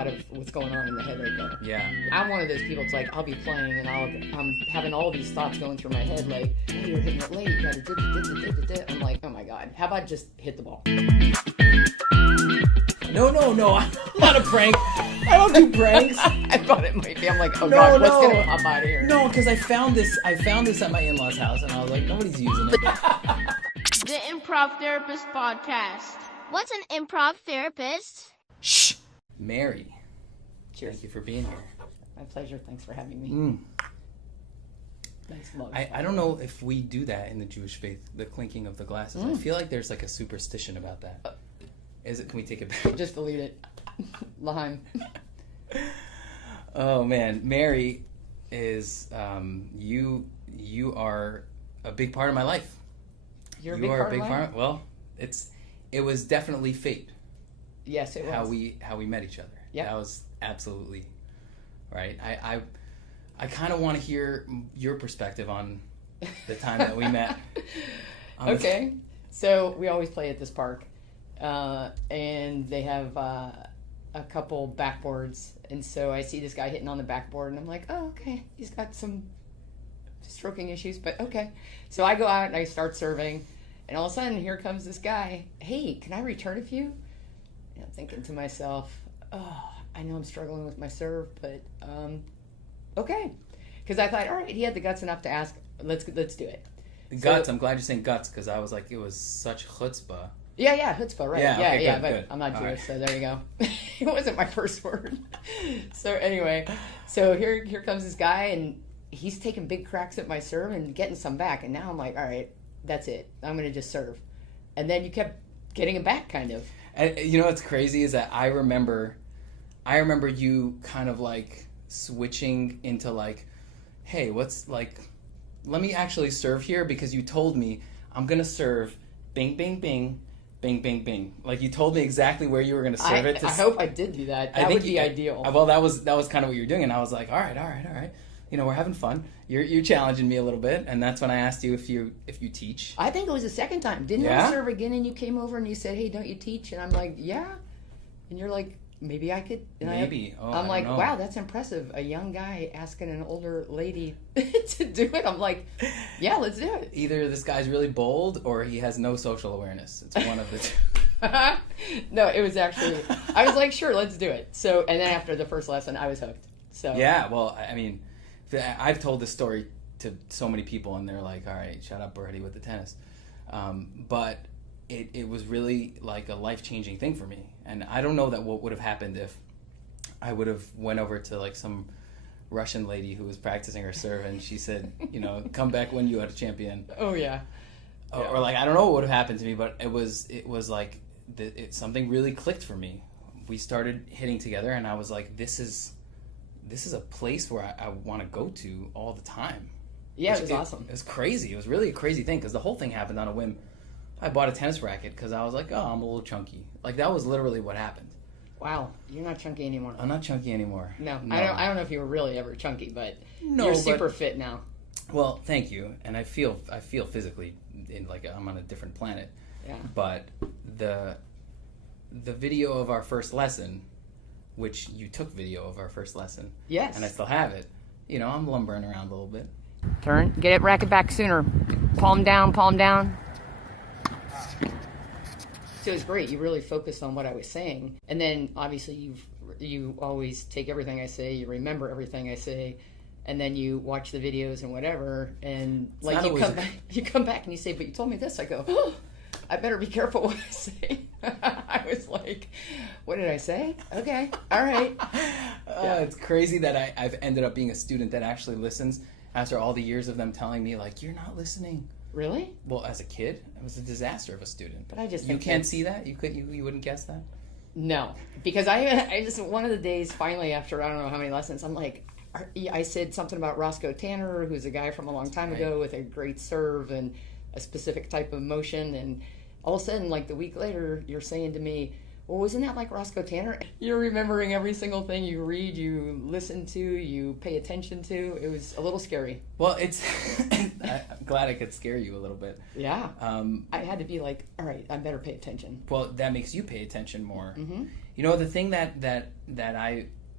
lot of what's going on in the head right there. Yeah. I'm one of those people. It's like I'll be playing and I'm having all these thoughts going through my head, like, "Hey, you're hitting it late. You got to." I'm like, "Oh my god, how about just hit the ball?" No, I'm not a prank. I don't do pranks. I thought it might be. I'm like, oh god, what's gonna pop out of here? No, because I found this at my in-laws' house, and I was like, nobody's using it. The Improv Therapist Podcast. What's an improv therapist? Shh. Mary. Cheers. Thank you for being here. My pleasure. Thanks for having me. Nice mug. I don't know if we do that in the Jewish faith, the clinking of the glasses. I feel like there's like a superstition about that. Can we take it back? Just delete it. L'chaim. Oh man, Mary is you are a big part of my life. You're a big part of my life? Well, it was definitely fate. Yes, it was. How we met each other. Yeah. That was absolutely right. I kind of want to hear your perspective on the time that we met. Okay. So we always play at this park. And they have a couple backboards, and so I see this guy hitting on the backboard, and I'm like, oh, okay, he's got some stroking issues, but okay. So I go out and I start serving, and all of a sudden here comes this guy. Hey, can I return a few? And I'm thinking to myself, oh, I know I'm struggling with my serve, but okay, because I thought, all right, he had the guts enough to ask. Let's do it. Guts. I'm glad you're saying guts, because I was like, it was such chutzpah. Yeah, chutzpah, right. Yeah, good, but good. I'm not Jewish, right. So there you go. It wasn't my first word. So anyway, here comes this guy, and he's taking big cracks at my serve and getting some back, and now I'm like, all right, that's it. I'm going to just serve. And then you kept getting it back, kind of. And you know what's crazy is that I remember you kind of like switching into like, hey, what's like, let me actually serve here, because you told me I'm going to serve bing, bing, bing, bing, bing, bing. Like, you told me exactly where you were going to serve it. I hope I did do that. That would be ideal. Well, that was kind of what you were doing, and I was like, all right. You know, we're having fun. You're challenging me a little bit, and that's when I asked you if you teach. I think it was the second time. Didn't I serve again, and you came over and you said, hey, don't you teach? And I'm like, yeah. And you're like, maybe I could. And maybe. I'm like, wow, that's impressive. A young guy asking an older lady to do it. I'm like, yeah, let's do it. Either this guy's really bold or he has no social awareness. It's one of the two. No, it was actually, I was like, sure, let's do it. So, and then after the first lesson, I was hooked. So yeah, well, I mean, I've told this story to so many people, and they're like, all right, shut up, Birdie, with the tennis. But it was really like a life-changing thing for me. And I don't know that what would have happened if I would have went over to like some Russian lady who was practicing her serve, and she said, you know, come back when you are a champion. Oh, yeah. Or like, I don't know what would have happened to me, but it was like something really clicked for me. We started hitting together, and I was like, this is a place where I want to go to all the time. Yeah, it was awesome. It was crazy. It was really a crazy thing, because the whole thing happened on a whim. I bought a tennis racket because I was like, oh, I'm a little chunky. Like, that was literally what happened. Wow, you're not chunky anymore. I'm not chunky anymore. No. I don't know if you were really ever chunky, but no, you're super fit now. Well, thank you. And I feel physically like I'm on a different planet. Yeah. But the video of our first lesson, which you took video of our first lesson. Yes. And I still have it. You know, I'm lumbering around a little bit. Turn. Get it racket back sooner. Palm down, palm down. So it was great. You really focused on what I was saying. And then, obviously, you always take everything I say. You remember everything I say. And then you watch the videos and whatever. And like you come back and you say, but you told me this. I go, oh, I better be careful what I say. I was like, what did I say? Okay. All right. It's crazy that I've ended up being a student that actually listens after all the years of them telling me, like, you're not listening. Really? Well, as a kid, it was a disaster of a student. But I just think you can't see that? You wouldn't guess that? No, because I just one of the days finally after I don't know how many lessons, I'm like, I said something about Roscoe Tanner, who's a guy from a long time ago with a great serve and a specific type of motion, and all of a sudden, like the week later, you're saying to me, well, isn't that like Roscoe Tanner? You're remembering every single thing you read, you listen to, you pay attention to. It was a little scary. Well, it's I'm glad I could scare you a little bit. Yeah. I had to be like, all right, I better pay attention. Well, that makes you pay attention more. Mm-hmm. You know, the thing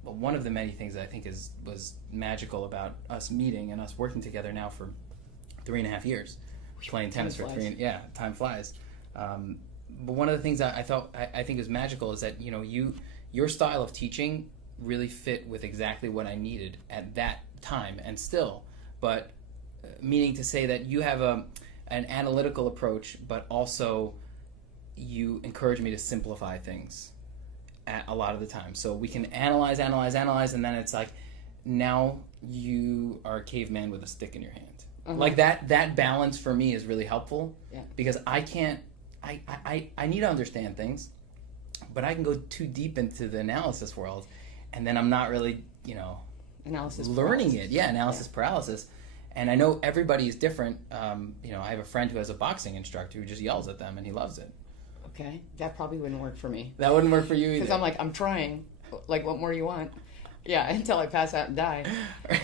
one of the many things that I think was magical about us meeting and us working together now for 3.5 years, playing tennis for time flies. But one of the things that I think is magical is that, you know, your style of teaching really fit with exactly what I needed at that time and still. But meaning to say that you have an analytical approach, but also you encourage me to simplify things a lot of the time. So we can analyze, and then it's like, now you are a caveman with a stick in your hand. Uh-huh. Like that balance for me is really helpful. Yeah. Because I need to understand things, but I can go too deep into the analysis world, and then I'm not really, you know, learning paralysis. Analysis paralysis. And I know everybody is different. You know, I have a friend who has a boxing instructor who just yells at them, and he loves it. Okay, that probably wouldn't work for me. That wouldn't work for you either. Because I'm like, I'm trying. Like, what more do you want? Yeah, until I pass out and die.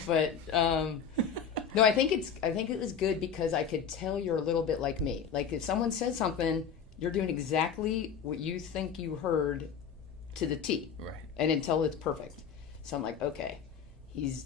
But no, I think it was good because I could tell you're a little bit like me. Like, if someone says something, you're doing exactly what you think you heard to the T. Right. And until it's perfect. So I'm like, okay, he's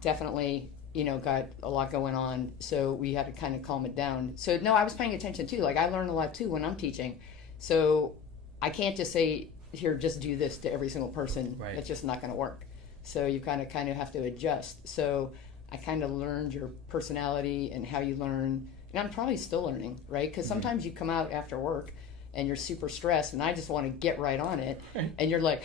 definitely, you know, got a lot going on. So we had to kind of calm it down. So no, I was paying attention too. Like, I learn a lot too when I'm teaching. So I can't just say, here, just do this to every single person. Right. It's just not going to work. So you kind of have to adjust. So I kind of learned your personality and how you learn. And I'm probably still learning, right? Because sometimes you come out after work and you're super stressed and I just want to get right on it. And you're like,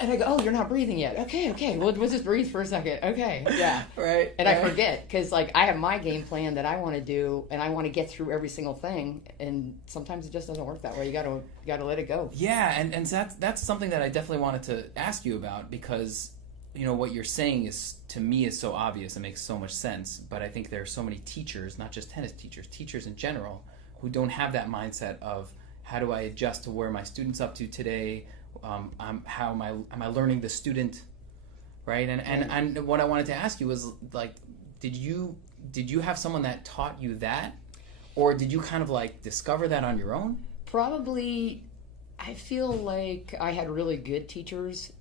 and I go, oh, you're not breathing yet. Okay. Well, we'll just breathe for a second. Okay. Yeah. Right. And I forget because, like, I have my game plan that I want to do and I want to get through every single thing. And sometimes it just doesn't work that way. You got to let it go. Yeah. And that's something that I definitely wanted to ask you about because, you know, what you're saying is, to me, is so obvious. It makes so much sense. But I think there are so many teachers, not just tennis teachers, teachers in general, who don't have that mindset of how do I adjust to where my student's up to today. How am I learning the student, right? And what I wanted to ask you was, like, did you have someone that taught you that, or did you kind of like discover that on your own? Probably, I feel like I had really good teachers,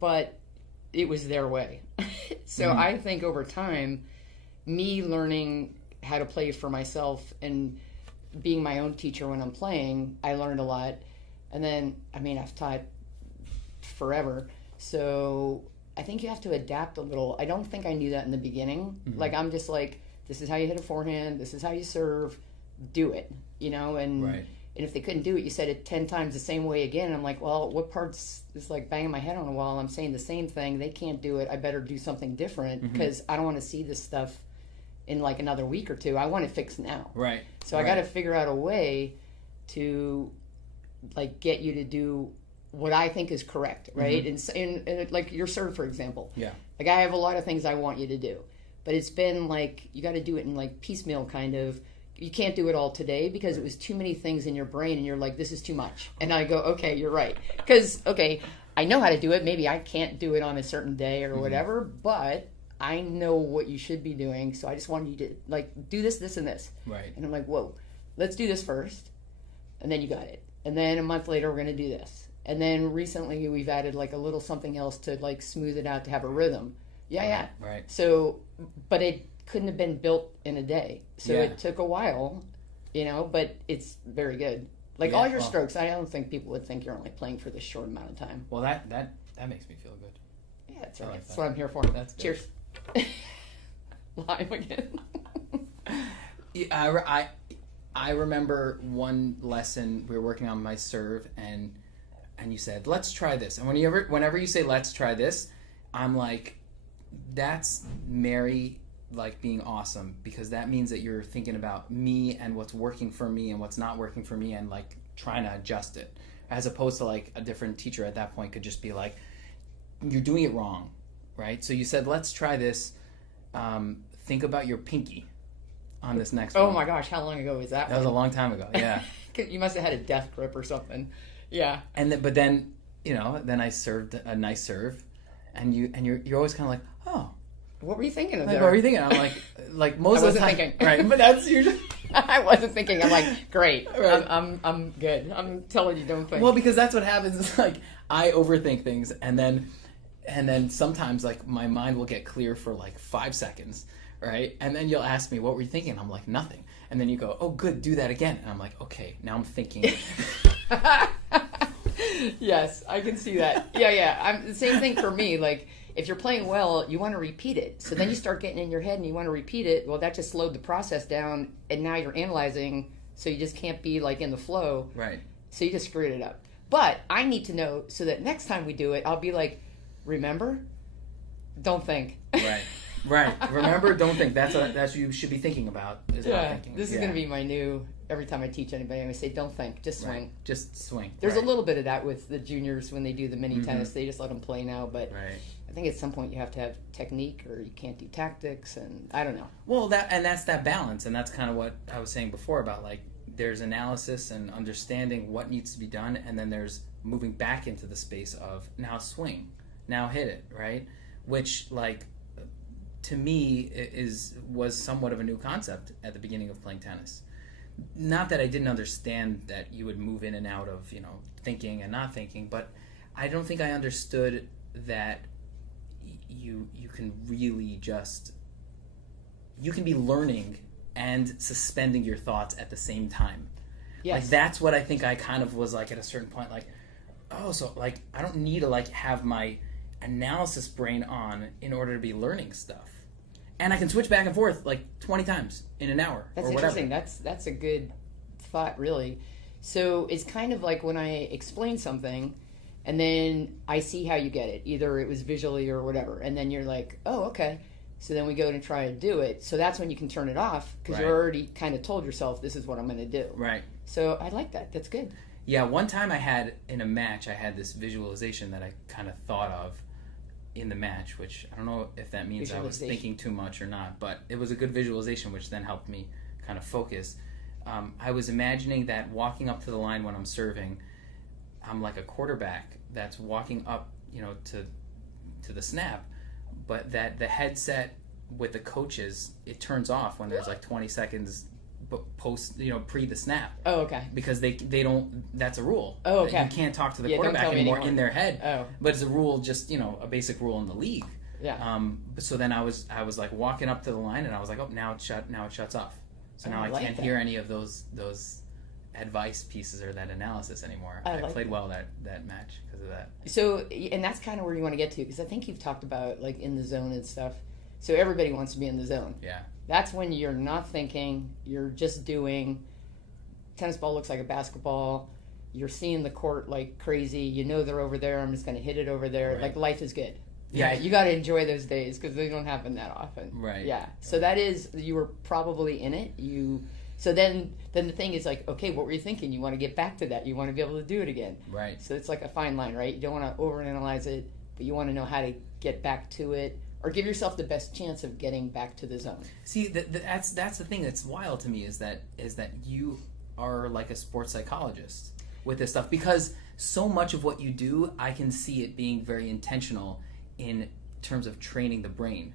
but it was their way. So I think over time, me learning how to play for myself and being my own teacher when I'm playing, I learned a lot. And then, I mean, I've taught forever, so I think you have to adapt a little. I don't think I knew that in the beginning. Mm-hmm. Like, I'm just like, this is how you hit a forehand, this is how you serve, do it, you know? And right. And if they couldn't do it, you said it 10 times the same way again. And I'm like, well, what part's is like banging my head on a wall? I'm saying the same thing. They can't do it. I better do something different because I don't want to see this stuff in like another week or two. I want it fixed now. Right. So I got to figure out a way to like get you to do what I think is correct, right? And like your serve, for example. Yeah. Like, I have a lot of things I want you to do, but it's been like you got to do it in like piecemeal kind of. You can't do it all today because it was too many things in your brain, and you're like, this is too much. And I go, okay, you're right, because I know how to do it. Maybe I can't do it on a certain day or whatever, but I know what you should be doing. So I just wanted you to like do this, this, and this. Right. And I'm like, whoa, let's do this first, and then you got it. And then a month later, we're going to do this. And then recently, we've added like a little something else to like smooth it out to have a rhythm. Yeah. Right. So, but it couldn't have been built in a day. So it took a while, you know, but it's very good. Like all your strokes, I don't think people would think you're only playing for this short amount of time. Well, that makes me feel good. Yeah, that's all right. right. That's what I'm here for. That's good. Cheers. Live again. Yeah, I remember one lesson we were working on my serve, and you said, let's try this. And whenever you say let's try this, I'm like, that's Mary like being awesome, because that means that you're thinking about me and what's working for me and what's not working for me and like trying to adjust it, as opposed to like a different teacher at that point could just be like, you're doing it wrong, right? So you said, let's try this. Think about your pinky on this next one. Oh my gosh, how long ago was that? That was a long time ago. Yeah. You must have had a death grip or something. Yeah. But then, then I served a nice serve, and you're always kind of like, oh. What were you thinking of Like, there? what were you thinking? I'm like most of the time. Thinking. Right, but that's usually. I wasn't thinking. I'm like, great. Right. I'm good. I'm telling you, don't think. Well, because that's what happens. Is like I overthink things, and then sometimes like my mind will get clear for like 5 seconds, right? And then you'll ask me, what were you thinking? I'm like, nothing. And then you go, oh, good, do that again. And I'm like, okay, now I'm thinking. Yes, I can see that. Yeah. I'm the same thing for me. Like, if you're playing well, you want to repeat it. So then you start getting in your head and you want to repeat it. Well, that just slowed the process down, and now you're analyzing, so you just can't be like in the flow. Right. So you just screwed it up. But I need to know so that next time we do it, I'll be like, remember? Don't think. Right. Remember, don't think. That's what you should be thinking about. Is not thinking. This is going to be my new. Every time I teach anybody, I say, don't think, just swing. Right. Just swing. There's a little bit of that with the juniors when they do the mini tennis. They just let them play now, but I think at some point you have to have technique, or you can't do tactics, and I don't know. Well, that's that balance, and that's kind of what I was saying before about like there's analysis and understanding what needs to be done, and then there's moving back into the space of now swing, now hit it, right? Which like to me was somewhat of a new concept at the beginning of playing tennis. Not that I didn't understand that you would move in and out of, thinking and not thinking, but I don't think I understood that you can really you can be learning and suspending your thoughts at the same time. Yes. Like that's what I think I kind of was like at a certain point, like, oh, so like I don't need to like have my analysis brain on in order to be learning stuff. And I can switch back and forth like 20 times in an hour. That's or interesting. Whatever. That's a good thought, really. So it's kind of like when I explain something, and then I see how you get it. Either it was visually or whatever, and then you're like, oh, okay. So then we go and try to do it. So that's when you can turn it off, because you already kind of told yourself this is what I'm going to do. Right. So I like that. That's good. Yeah. One time I had in a match, I had this visualization that I kind of thought of in the match, which I don't know if that means I was thinking too much or not, but it was a good visualization, which then helped me kind of focus. I was imagining that walking up to the line when I'm serving, I'm like a quarterback that's walking up, to the snap, but that the headset with the coaches, it turns off when there's like 20 seconds post, pre the snap. Oh, okay. Because they don't. That's a rule. Oh, okay. You can't talk to the quarterback anymore in their head. Oh. But it's a rule, just a basic rule in the league. Yeah. So then I was like walking up to the line, and I was like, oh, now it shuts off. So now I can't hear any of those advice pieces or that analysis anymore. I played well that match because of that. So, and that's kind of where you want to get to, because I think you've talked about like in the zone and stuff. So everybody wants to be in the zone. Yeah. That's when you're not thinking, you're just doing. Tennis ball looks like a basketball. You're seeing the court like crazy. They're over there. I'm just going to hit it over there. Like life is good. Yeah, you got to enjoy those days because they don't happen that often. Right. Yeah. So that is, you were probably in it. So then the thing is like, okay, what were you thinking? You want to get back to that. You want to be able to do it again. Right. So it's like a fine line, right? You don't want to overanalyze it, but you want to know how to get back to it, or give yourself the best chance of getting back to the zone. See, that's the thing that's wild to me is that you are like a sports psychologist with this stuff, because so much of what you do, I can see it being very intentional in terms of training the brain.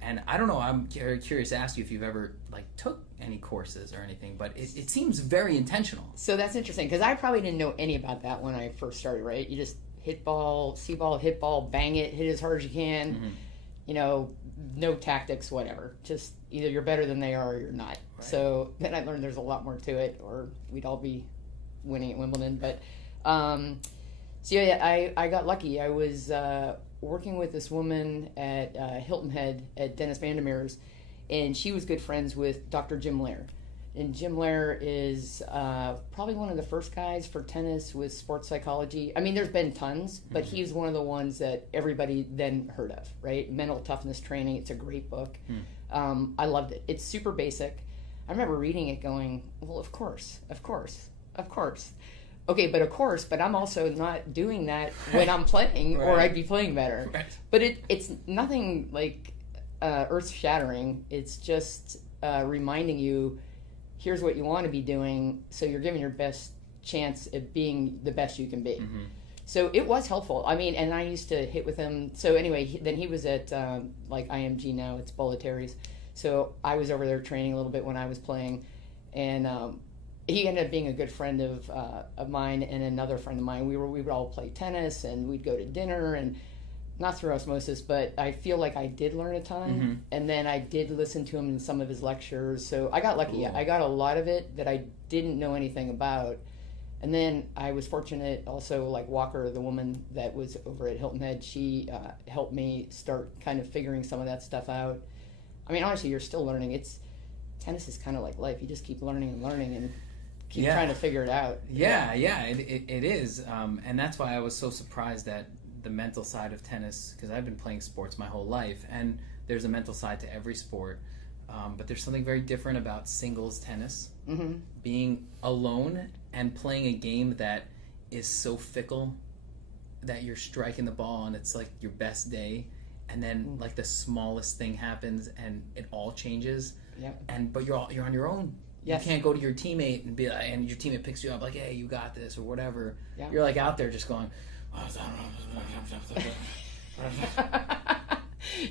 And I don't know, I'm curious to ask you if you've ever like took any courses or anything, but it seems very intentional. So that's interesting, because I probably didn't know any about that when I first started, right? You just hit ball, see ball, hit ball, bang it, hit as hard as you can. Mm-hmm. No tactics, whatever. Just either you're better than they are or you're not. Right. So then I learned there's a lot more to it, or we'd all be winning at Wimbledon. But so yeah, I got lucky. I was working with this woman at Hilton Head at Dennis Vandermeer's, and she was good friends with Dr. Jim Lair. And Jim Lair is probably one of the first guys for tennis with sports psychology. I mean, there's been tons, but he's one of the ones that everybody then heard of, right? Mental toughness training. It's a great book. I loved it. It's super basic. I remember reading it going, well, of course. Okay, but I'm also not doing that when I'm playing, right, or I'd be playing better. Right. But it's nothing like earth-shattering. It's just reminding you, here's what you want to be doing, so you're giving your best chance at being the best you can be. So it was helpful. I mean, and I used to hit with him. So anyway, then he was at like IMG now. It's Bolletari's. So I was over there training a little bit when I was playing, and he ended up being a good friend of mine and another friend of mine. We would all play tennis, and we'd go to dinner, and not through osmosis, but I feel like I did learn a ton. And then I did listen to him in some of his lectures. So I got lucky. I got a lot of it that I didn't know anything about. And then I was fortunate also, like Walker, the woman that was over at Hilton Head, she helped me start kind of figuring some of that stuff out. I mean, honestly, you're still learning. Tennis is kind of like life. You just keep learning and keep trying to figure it out. Yeah, it is. And that's why I was so surprised at the mental side of tennis, because I've been playing sports my whole life, and there's a mental side to every sport. But there's something very different about singles tennis, being alone and playing a game that is so fickle that you're striking the ball and it's like your best day, and then like the smallest thing happens and it all changes. But you're on your own. Yes. You can't go to your teammate and be like, and your teammate picks you up like, hey, you got this or whatever. You're like out there just going,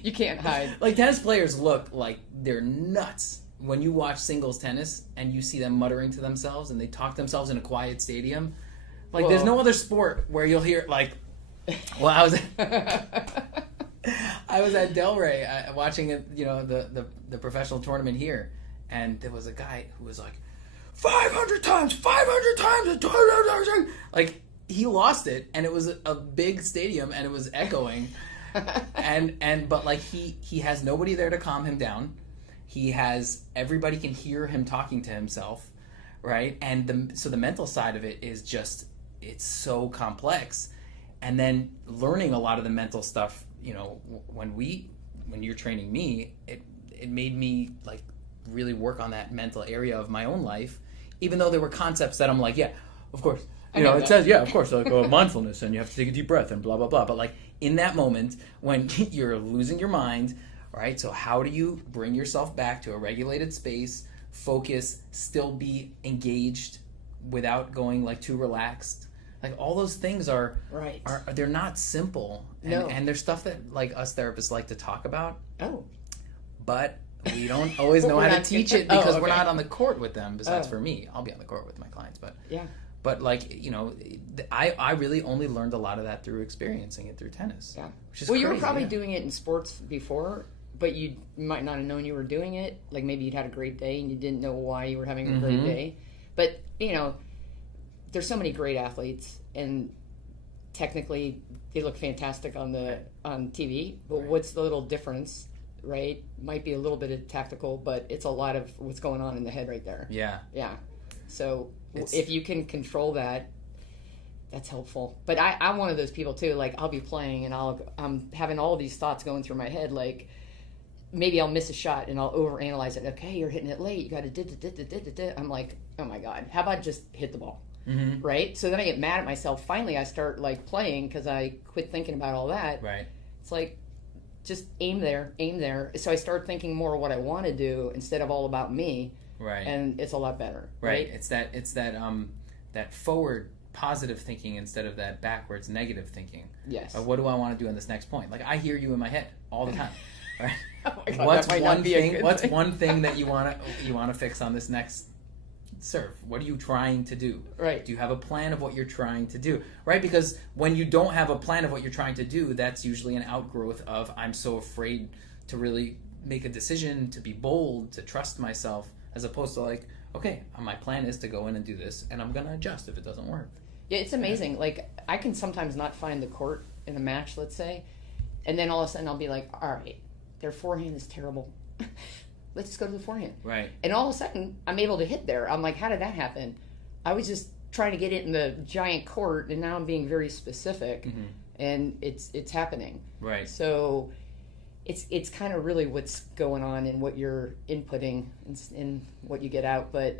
you can't hide. Like tennis players look like they're nuts when you watch singles tennis and you see them muttering to themselves and they talk to themselves in a quiet stadium. Like there's no other sport where you'll hear like, well, I was at Delray watching it, the professional tournament here, and there was a guy who was like 500 times, like he lost it, and it was a big stadium and it was echoing. but like he has nobody there to calm him down. He has everybody can hear him talking to himself, right? And so the mental side of it is just, it's so complex. And then learning a lot of the mental stuff, when you're training me, it made me like really work on that mental area of my own life, even though there were concepts that I'm like, yeah, of course. It says, yeah, of course, like mindfulness, and you have to take a deep breath and blah, blah, blah. But like in that moment when you're losing your mind, right? So how do you bring yourself back to a regulated space, focus, still be engaged without going like too relaxed? Like all those things are they're not simple. And there's stuff that like us therapists like to talk about. But we don't always know how to teach it because we're not on the court with them. Besides for me, I'll be on the court with my clients, but But like, I really only learned a lot of that through experiencing it through tennis. Which is crazy, you were probably doing it in sports before, but you might not have known you were doing it. Like maybe you'd had a great day and you didn't know why you were having a great day. But, there's so many great athletes, and technically they look fantastic on TV, but what's the little difference, right? Might be a little bit of tactical, but it's a lot of what's going on in the head right there. Yeah. So if you can control that, that's helpful. But I'm one of those people too. Like I'll be playing and I'm having all these thoughts going through my head. Like maybe I'll miss a shot and I'll overanalyze it. Okay, you're hitting it late. You got to I'm like, oh my God, how about just hit the ball? Right? So then I get mad at myself. Finally, I start like playing because I quit thinking about all that. Right. It's like, just aim there. So I start thinking more of what I want to do instead of all about me. Right. And it's a lot better. Right. It's that forward positive thinking instead of that backwards negative thinking. Yes. What do I want to do in this next point? Like I hear you in my head all the time. Right. Oh my God, what's one thing that you want to fix on this next serve? What are you trying to do? Right. Do you have a plan of what you're trying to do? Right? Because when you don't have a plan of what you're trying to do, that's usually an outgrowth of I'm so afraid to really make a decision, to be bold, to trust myself, as opposed to like, okay, my plan is to go in and do this, and I'm going to adjust if it doesn't work. Yeah, it's amazing. Yeah. Like, I can sometimes not find the court in a match, let's say, and then all of a sudden I'll be like, all right, their forehand is terrible. Let's just go to the forehand. Right. And all of a sudden, I'm able to hit there. I'm like, how did that happen? I was just trying to get it in the giant court, and now I'm being very specific, and it's happening. Right. So it's kind of really what's going on and what you're inputting and what you get out, but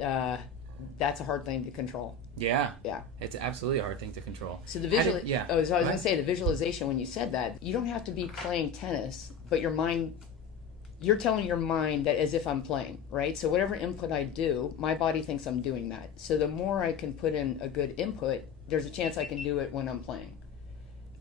that's a hard thing to control. Yeah. It's absolutely a hard thing to control. So the so I was going to say the visualization when you said that, you don't have to be playing tennis, but your mind you're telling your mind that as if I'm playing, right? So whatever input I do, my body thinks I'm doing that. So the more I can put in a good input, there's a chance I can do it when I'm playing.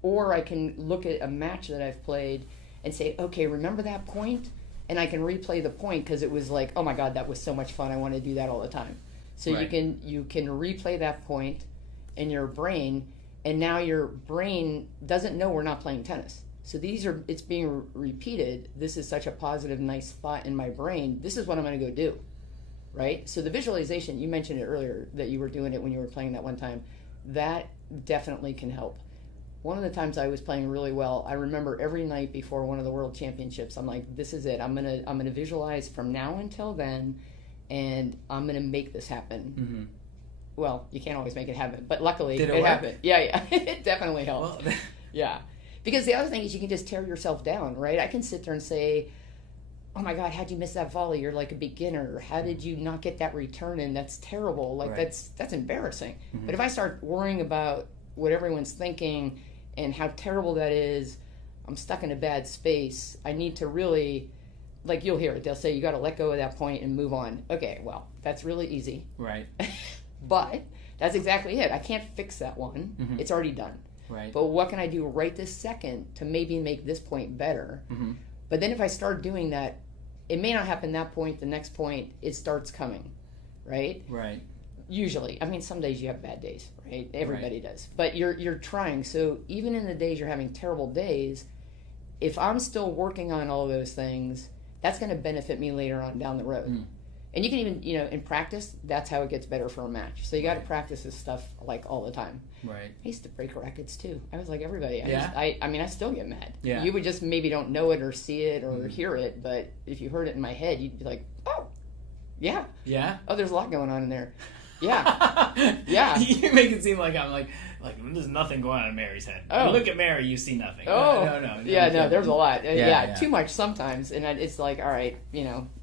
Or I can look at a match that I've played and say, okay, remember that point? And I can replay the point because it was like, oh my God, that was so much fun. I want to do that all the time. So Right. you can replay that point in your brain, and now your brain doesn't know we're not playing tennis. So it's being repeated. This is such a positive, nice thought in my brain. This is what I'm going to go do, right? So the visualization, you mentioned it earlier that you were doing it when you were playing that one time. That definitely can help. One of the times I was playing really well, I remember every night before one of the world championships, I'm like, this is it. I'm gonna visualize from now until then, and I'm gonna make this happen. Mm-hmm. Well, you can't always make it happen, but luckily Did it it work? happened. Yeah, it definitely helped. Well, Yeah, because the other thing is you can just tear yourself down, right? I can sit there and say, oh my God, how'd you miss that volley? You're like a beginner. How did you not get that return in? That's terrible. Like Right. that's embarrassing. Mm-hmm. But if I start worrying about what everyone's thinking and how terrible that is, I'm stuck in a bad space. I need to really, like you'll hear it. They'll say you got to let go of that point and move on. Okay, well, that's really easy. right. But that's exactly it. I can't fix that one. Mm-hmm. It's already done. Right. But what can I do right this second to maybe make this point better? Mm-hmm. But then if I start doing that, it may not happen that point. The next point, it starts coming, right? Right. Usually. I mean, some days you have bad days, right? Everybody does. But you're trying. So even in the days you're having terrible days, if I'm still working on all those things, that's going to benefit me later on down the road. Mm. And you can even, in practice, that's how it gets better for a match. So you got to practice this stuff like all the time. Right. I used to break records too. I was like everybody. Yeah? I still get mad. Yeah. You would just maybe don't know it or see it or hear it, but if you heard it in my head, you'd be like, oh, yeah. Yeah. Oh, there's a lot going on in there. Yeah. Yeah. You make it seem like I'm like there's nothing going on in Mary's head. Oh. You look at Mary, you see nothing. Oh. No. Yeah, no, there's a lot. Yeah. Too much sometimes. And it's like, all right,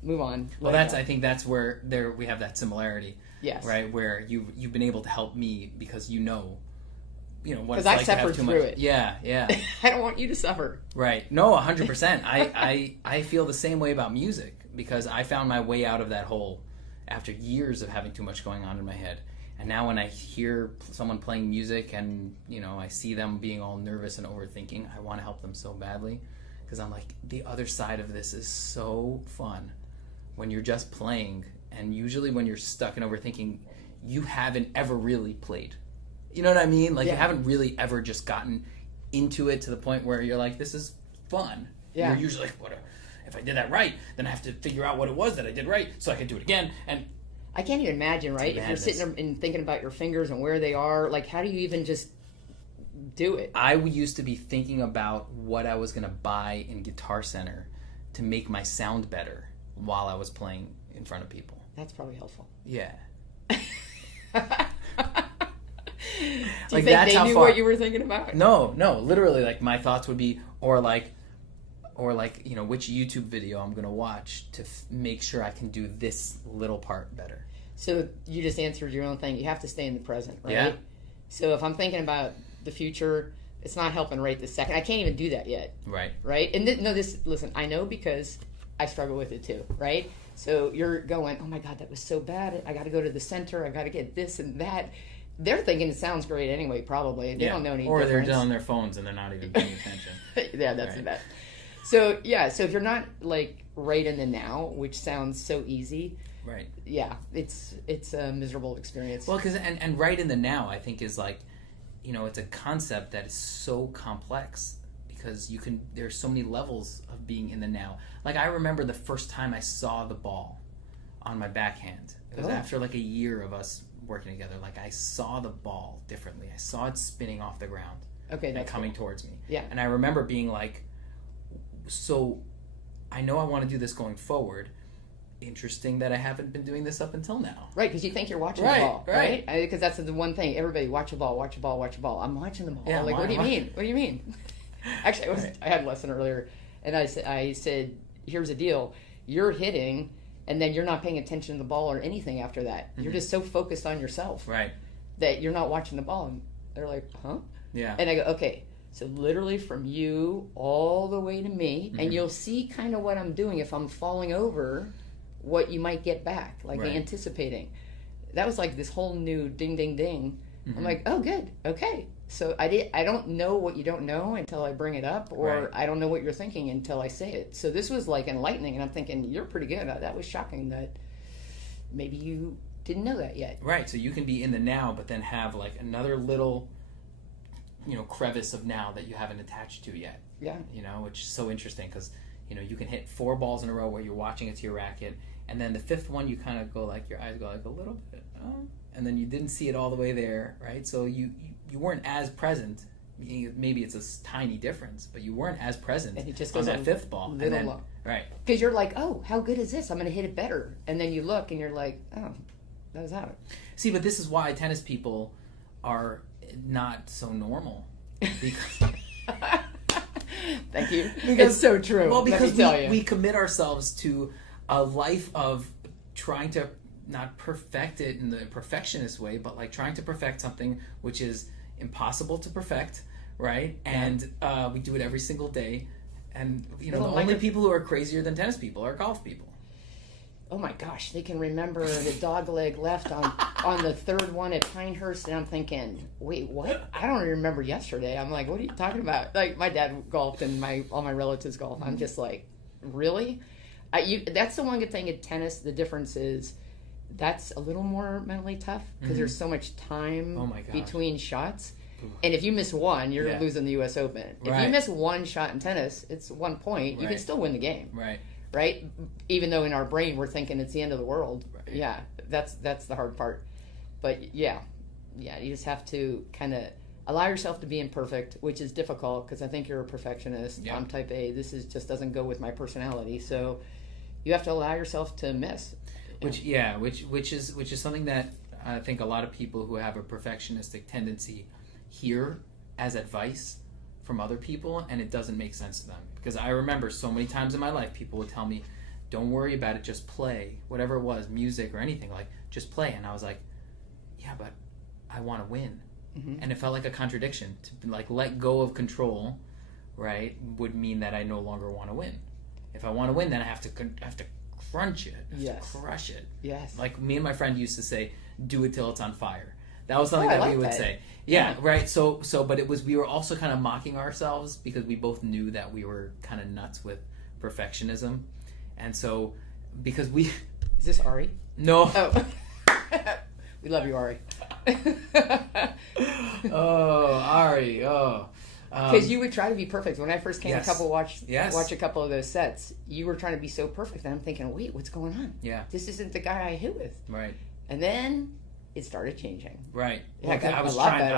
move on. Well, Let it go. I think that's where we have that similarity. Yes. Right, where you've been able to help me because what it's 'Cause like I've to have suffered too through much. it. Yeah. I don't want you to suffer. Right. No, 100%. I feel the same way about music because I found my way out of that hole after years of having too much going on in my head. And now when I hear someone playing music and, I see them being all nervous and overthinking, I want to help them so badly because I'm like, the other side of this is so fun when you're just playing. And usually when you're stuck in overthinking, you haven't ever really played. You know what I mean? Like, Yeah. You haven't really ever just gotten into it to the point where you're like, this is fun. Yeah. You're usually like, if I did that right, then I have to figure out what it was that I did right so I can do it again. And I can't even imagine, right? If you're madness. sitting there and thinking about your fingers and where they are, like, how do you even just do it? I used to be thinking about what I was going to buy in Guitar Center to make my sound better while I was playing in front of people. That's probably helpful. Yeah. Do you Like, think that's they how knew far- what you were thinking about? No, literally, like, my thoughts would be, or like, which YouTube video I'm going to watch to make sure I can do this little part better. So you just answered your own thing. You have to stay in the present, right? Yeah. So if I'm thinking about the future, it's not helping right this second. I can't even do that yet, Right. right? And listen, I know because I struggle with it too, right? So you're going, oh my God, that was so bad. I got to go to the center. I got to get this and that. They're thinking it sounds great anyway, probably. They don't know any Or difference. they're on their phones and they're not even paying attention. Yeah, that's Right. that. So if you're not like right in the now, which sounds so easy, Right. yeah, it's a miserable experience. Well, because and right in the now, I think is like, it's a concept that is so complex because there's so many levels of being in the now. Like I remember the first time I saw the ball on my backhand. It was after like a year of us working together. Like I saw the ball differently. I saw it spinning off the ground. Okay, and that's coming cool. towards me. Yeah. And I remember being like, so I know I want to do this going forward. Interesting that I haven't been doing this up until now. Right, because you think you're watching Right, the ball, right. right? Because that's the one thing. Everybody, watch the ball, watch the ball, watch the ball. I'm watching the ball. Yeah, like, what do you why- mean? What do you mean? Actually, Right. I had a lesson earlier, and I said, here's the deal. You're hitting, and then you're not paying attention to the ball or anything after that. You're just so focused on yourself Right. that you're not watching the ball. And they're like, huh? Yeah. And I go, okay. So literally from you all the way to me, and you'll see kind of what I'm doing if I'm falling over, what you might get back, like anticipating. That was like this whole new ding, ding, ding. I'm like, oh, good, okay. So I don't know what you don't know until I bring it up, or I don't know what you're thinking until I say it. So this was like enlightening, and I'm thinking, you're pretty good. That was shocking that maybe you didn't know that yet. Right, so you can be in the now, but then have like another little, crevice of now that you haven't attached to yet. Yeah. Which is so interesting because, you can hit 4 balls in a row where you're watching it to your racket, and then the 5th one you kind of go like, your eyes go like a little bit, and then you didn't see it all the way there, right? So you weren't as present. Maybe it's a tiny difference, but you weren't as present and it just on goes that 5th ball. And then, right. Because you're like, oh, how good is this? I'm going to hit it better. And then you look and you're like, oh, that was out. See, but this is why tennis people are not so normal. Because Thank you. Because, it's so true. Well, because we commit ourselves to a life of trying to not perfect it in the perfectionist way, but like trying to perfect something which is impossible to perfect, right? And we do it every single day. And the only people who are crazier than tennis people are golf people. Oh my gosh, they can remember the dog leg left on the 3rd one at Pinehurst, and I'm thinking, wait, what? I don't remember yesterday. I'm like, what are you talking about? Like, my dad golfed and all my relatives golf. I'm just like, really? That's the one good thing at tennis. The difference is that's a little more mentally tough because there's so much time between shots. And if you miss one, you're losing the U.S. Open. If you miss one shot in tennis, it's 1 point. You can still win the game. Right? Even though in our brain we're thinking it's the end of the world. Right. Yeah, that's the hard part. But yeah, you just have to kind of allow yourself to be imperfect, which is difficult because I think you're a perfectionist. Yeah. I'm type A. This just doesn't go with my personality. So you have to allow yourself to miss. Which is something that I think a lot of people who have a perfectionistic tendency hear as advice from other people, and it doesn't make sense to them. Because I remember so many times in my life, people would tell me, don't worry about it, just play. Whatever it was, music or anything, like, just play. And I was like, yeah, but I want to win. And it felt like a contradiction. To like let go of control, right, would mean that I no longer want to win. If I want to win, then I have to crunch it. I have to crush it. Yes. Like me and my friend used to say, do it till it's on fire. That was something that we would say. Yeah, right. So, but it was, we were also kind of mocking ourselves because we both knew that we were kind of nuts with perfectionism. And so, because we... Is this Ari? No. Oh. We love you, Ari. Oh, Ari. Oh. Because you would try to be perfect. When I first came watch a couple of those sets, you were trying to be so perfect. And I'm thinking, wait, what's going on? Yeah. This isn't the guy I hit with. Right. And then... it started changing. Right. Yeah, I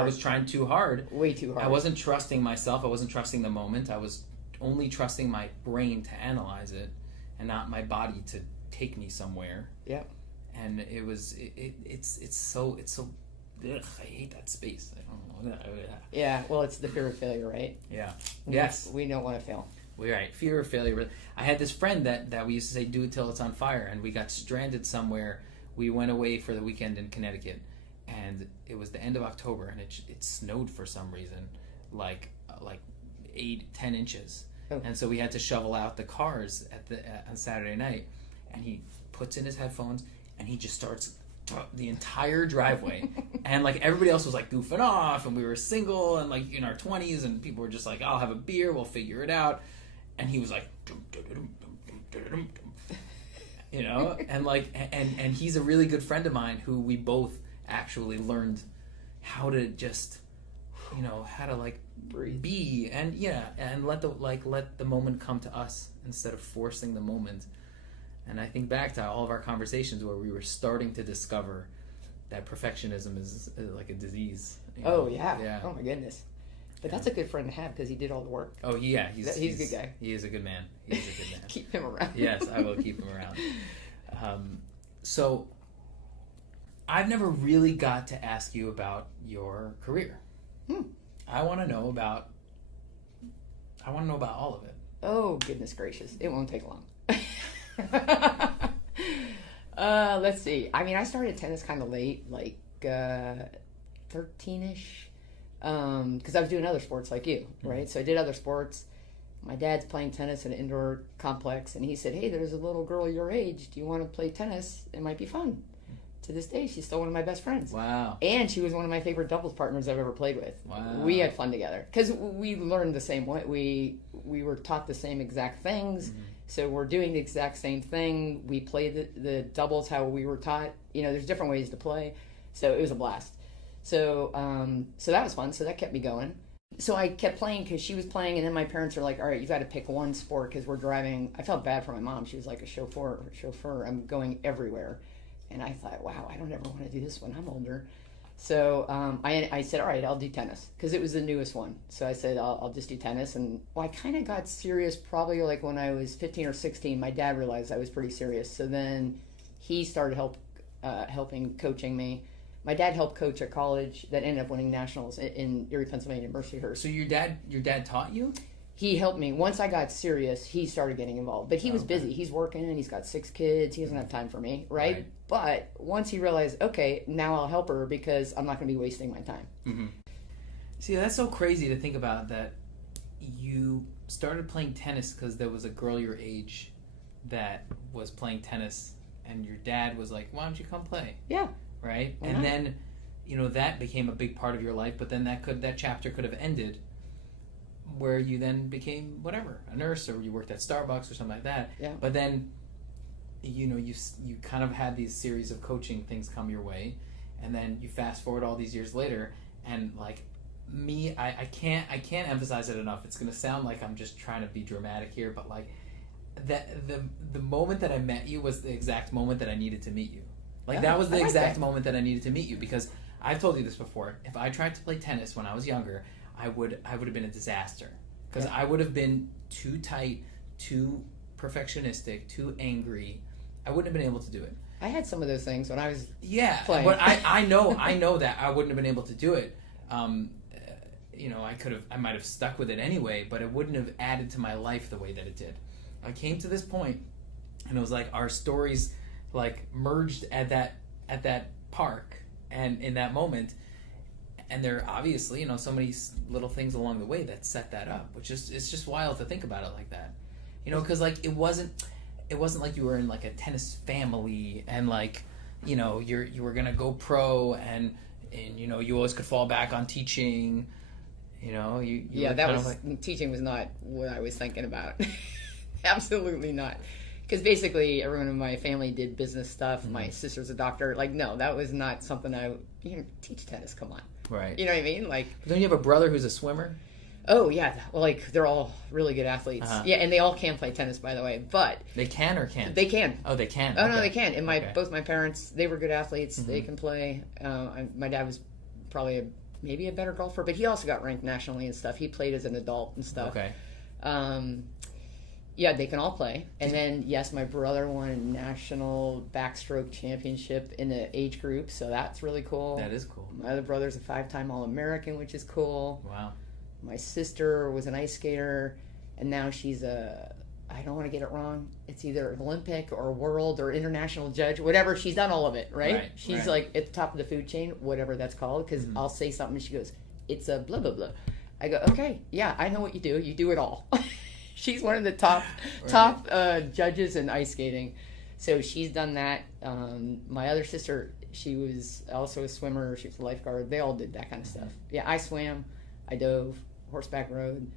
was trying too hard. Way too hard. I wasn't trusting myself. I wasn't trusting the moment. I was only trusting my brain to analyze it and not my body to take me somewhere. Yeah. And it's so ugh, I hate that space. I don't know. Yeah, well, it's the fear of failure, right? Yeah. Yes. We don't want to fail. We're right. Fear of failure. I had this friend that we used to say, do it till it's on fire, and we got stranded somewhere. We went away for the weekend in Connecticut, and it was the end of October, and it snowed for some reason, like 8-10 inches. Oh. And so we had to shovel out the cars on Saturday night, and he puts in his headphones, and he just starts the entire driveway, and like everybody else was like goofing off, and we were single and like in our 20s, and people were just like, I'll have a beer, we'll figure it out, and he was like, you know, and like, and he's a really good friend of mine who we both actually learned how to just, you know, how to like breathe, be, and and let the moment come to us instead of forcing the moment. And I think back to all of our conversations where we were starting to discover that perfectionism is like a disease. Oh yeah. Oh my goodness. But that's a good friend to have because he did all the work. Oh yeah, he's a good guy. He is a good man. Keep him around. Yes, I will keep him around. So I've never really got to ask you about your career. I want to know about all of it. Oh goodness gracious, it won't take long. Let's see. I mean, I started tennis kind of late, like 13-ish. because I was doing other sports like you, right? So I did other sports. My dad's playing tennis in an indoor complex, and he said, hey, there's a little girl your age. Do you want to play tennis? It might be fun. To this day, she's still one of my best friends. Wow. And she was one of my favorite doubles partners I've ever played with. Wow. We had fun together. Because we learned the same way. We were taught the same exact things. So we're doing the exact same thing. We played the doubles how we were taught. You know, there's different ways to play. So it was a blast. So so that was fun. So that kept me going. So I kept playing because she was playing, and then my parents are like, all right, you got to pick one sport because we're driving. I felt bad for my mom. She was like a chauffeur. I'm going everywhere. And I thought, wow, I don't ever want to do this when I'm older. So I said, all right, I'll do tennis because it was the newest one. So I said, I'll just do tennis. And I kind of got serious probably like when I was 15 or 16. My dad realized I was pretty serious. So then he started helping coaching me. My dad helped coach a college that ended up winning nationals in Erie, Pennsylvania, Mercyhurst. So your dad taught you? He helped me. Once I got serious, he started getting involved. But he was busy. He's working, and he's got 6 kids. He doesn't have time for me, right? But once he realized, okay, now I'll help her because I'm not going to be wasting my time. Mm-hmm. See, that's so crazy to think about that you started playing tennis because there was a girl your age that was playing tennis, and your dad was like, why don't you come play? Yeah. Right? And then, that became a big part of your life, but then that chapter could have ended where you then became whatever, a nurse, or you worked at Starbucks or something like that. Yeah. But then, you kind of had these series of coaching things come your way, and then you fast forward all these years later, and like me, I can't emphasize it enough. It's gonna sound like I'm just trying to be dramatic here, but like that the moment that I met you was the exact moment that I needed to meet you. Like that was the exact moment that I needed to meet you, because I've told you this before. If I tried to play tennis when I was younger, I would have been a disaster, because I would have been too tight, too perfectionistic, too angry. I wouldn't have been able to do it. I had some of those things when I was playing. But I know that I wouldn't have been able to do it. I might have stuck with it anyway, but it wouldn't have added to my life the way that it did. I came to this point, and it was like our stories like merged at that park, and in that moment. And there are obviously, so many little things along the way that set that up, which is, it's just wild to think about it like that. Because like it wasn't like you were in like a tennis family and like, you were gonna go pro and you always could fall back on teaching. Teaching was not what I was thinking about. Absolutely not. Because basically everyone in my family did business stuff. Mm-hmm. My sister's a doctor. Like, no, that was not something teach tennis. Come on. Right. You know what I mean? Like, don't you have a brother who's a swimmer? Oh yeah, well, like they're all really good athletes. Uh-huh. Yeah, and they all can play tennis, by the way. But they can or can't? They can. Oh, they can. Oh okay. No, they can. And both my parents, they were good athletes. Mm-hmm. They can play. My dad was probably maybe a better golfer, but he also got ranked nationally and stuff. He played as an adult and stuff. Okay. Yeah, they can all play. And then, yes, my brother won a national backstroke championship in the age group, so that's really cool. That is cool. My other brother's a 5-time All-American, which is cool. Wow. My sister was an ice skater, and now she's I don't want to get it wrong, it's either an Olympic or world or international judge, whatever. She's done all of it, right? She's like at the top of the food chain, whatever that's called, because I'll say something and she goes, it's a blah, blah, blah. I go, okay, yeah, I know what you do. You do it all. She's one of the top judges in ice skating. So she's done that. My other sister, she was also a swimmer. She was a lifeguard. They all did that kind of stuff. Yeah, I swam. I dove, horseback rode.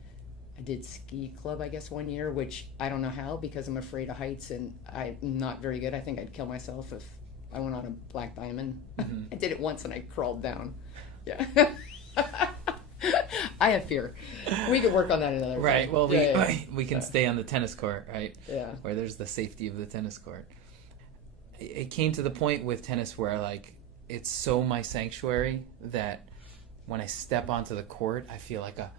I did ski club, I guess, one year, which I don't know how because I'm afraid of heights and I'm not very good. I think I'd kill myself if I went on a black diamond. Mm-hmm. I did it once and I crawled down. Yeah. I have fear. We could work on that another time. Right. Well, we can stay on the tennis court, right? Yeah. Where there's the safety of the tennis court. It came to the point with tennis where, like, it's so my sanctuary that when I step onto the court, I feel like a...